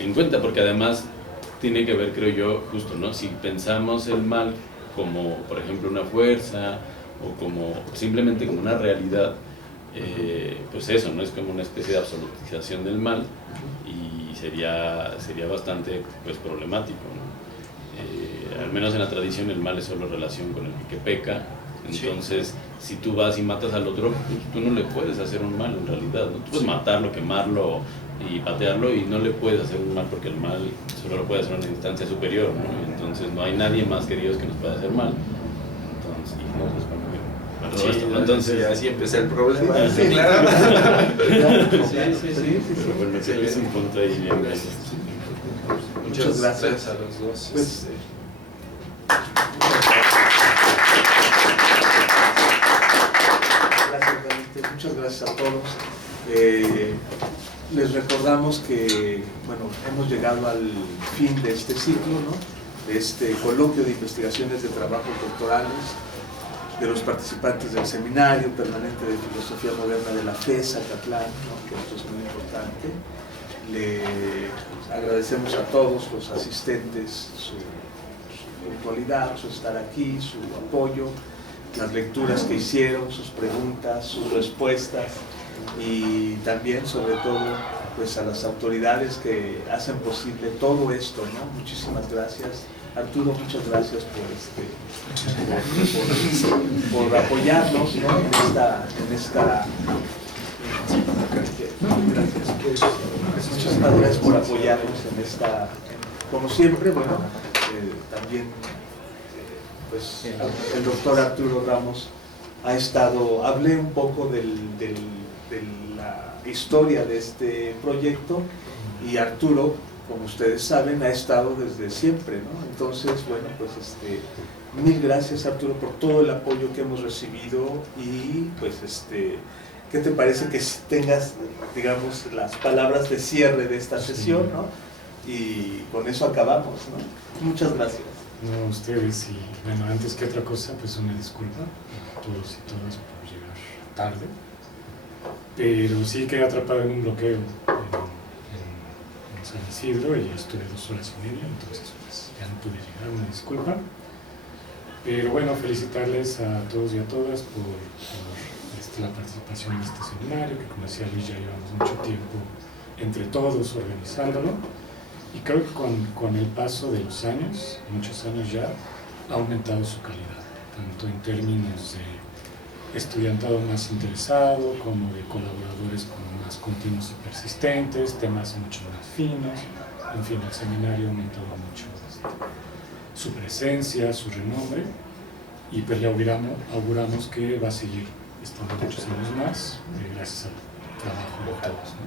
en cuenta, porque además tiene que ver, creo yo, justo, ¿no? Si pensamos el mal como, por ejemplo, una fuerza o como simplemente como una realidad, pues eso, ¿no? Es como una especie de absolutización del mal y sería bastante, pues, problemático, ¿no? Al menos en la tradición el mal es solo relación con el que peca. Entonces, si tú vas y matas al otro, pues, tú no le puedes hacer un mal en realidad, ¿no? Tú puedes matarlo, quemarlo y patearlo y no le puedes hacer un mal, porque el mal solo lo puede hacer una instancia superior, ¿no? Entonces no hay nadie más que Dios que nos pueda hacer mal. Entonces, y no, pues, entonces así empecé el problema. Sí, claro. Pero bueno, es un punto ahí bien. Muchas gracias a los dos. Pues, muchas gracias a todos. Les recordamos que, bueno, hemos llegado al fin de este ciclo, ¿no? De este coloquio de investigaciones de trabajos doctorales de los participantes del Seminario Permanente de Filosofía Moderna de la FES Acatlán, ¿no? Que esto es muy importante. Le agradecemos a todos los asistentes su puntualidad, su estar aquí, su apoyo, las lecturas que hicieron, sus preguntas, sus respuestas, y también, sobre todo, pues a las autoridades que hacen posible todo esto, ¿no? Muchísimas gracias. Arturo, muchas gracias por apoyarnos, ¿no? Muchísimas gracias por apoyarnos en esta, como siempre, bueno, también pues el doctor Arturo Ramos ha estado, hablé un poco de la historia de este proyecto, y Arturo, como ustedes saben, ha estado desde siempre, ¿no? Entonces, bueno, pues mil gracias, Arturo, por todo el apoyo que hemos recibido, y pues ¿qué te parece que tengas, digamos, las palabras de cierre de esta sesión, ¿no? Y con eso acabamos, ¿no? Muchas gracias. No, ustedes, y bueno, antes que otra cosa, pues una disculpa a todos y todas por llegar tarde, pero sí quedé atrapado en un bloqueo en San Isidro y estuve 2 horas y media, entonces pues ya no pude llegar, una disculpa. Pero bueno, felicitarles a todos y a todas por la participación en este seminario, que como decía Luis, ya llevamos mucho tiempo entre todos organizándolo, y creo que con el paso de los años, muchos años ya, ha aumentado su calidad, tanto en términos de estudiantado más interesado, como de colaboradores como más continuos y persistentes, temas mucho más finos. En fin, el seminario ha aumentado mucho su presencia, su renombre, y pues le auguramos que va a seguir estando muchos años más, gracias al trabajo de todos, ¿no?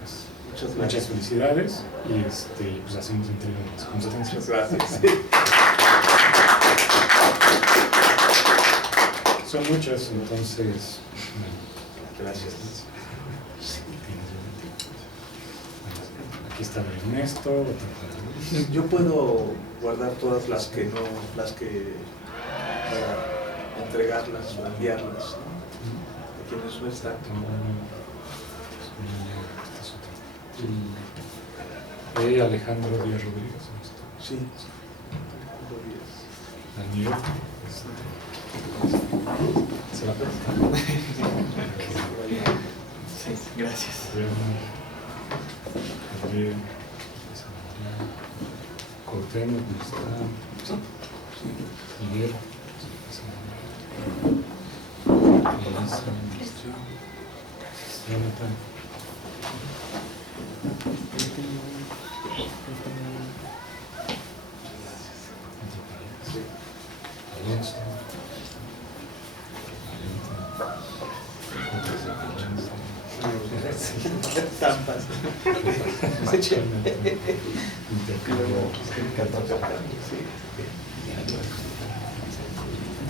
Pues, muchas felicidades y pues hacemos entrega de las constancias. Muchas gracias. Son muchas, entonces, bueno, Gracias. aquí está Ernesto, otra para Luis. Yo puedo guardar todas las que no, para entregarlas o enviarlas, ¿no? A quienes no están. Alejandro Díaz Rodríguez. Sí. Daniel. ¿Se va a presentar? Sí, gracias. Gabriel. Cuauhtémoc, ¿cómo está? Miguel. Elisa. Jonathan. Alonso. Estampas.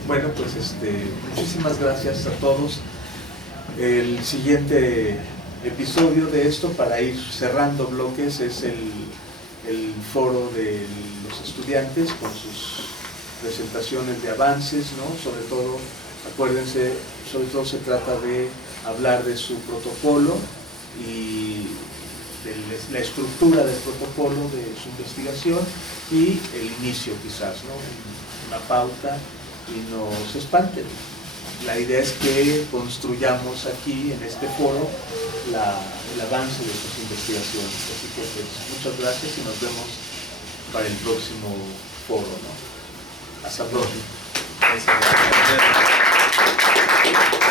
Bueno, pues muchísimas gracias a todos. El siguiente episodio de esto, para ir cerrando bloques, es el foro de los estudiantes con sus presentaciones de avances, ¿no? Sobre todo, acuérdense, sobre todo se trata de hablar de su protocolo y de la estructura del protocolo de su investigación y el inicio quizás, ¿no? Una pauta, y no se espanten. La idea es que construyamos aquí en este foro el avance de sus investigaciones. Así que pues, muchas gracias y nos vemos para el próximo foro, ¿no? Hasta pronto. Gracias.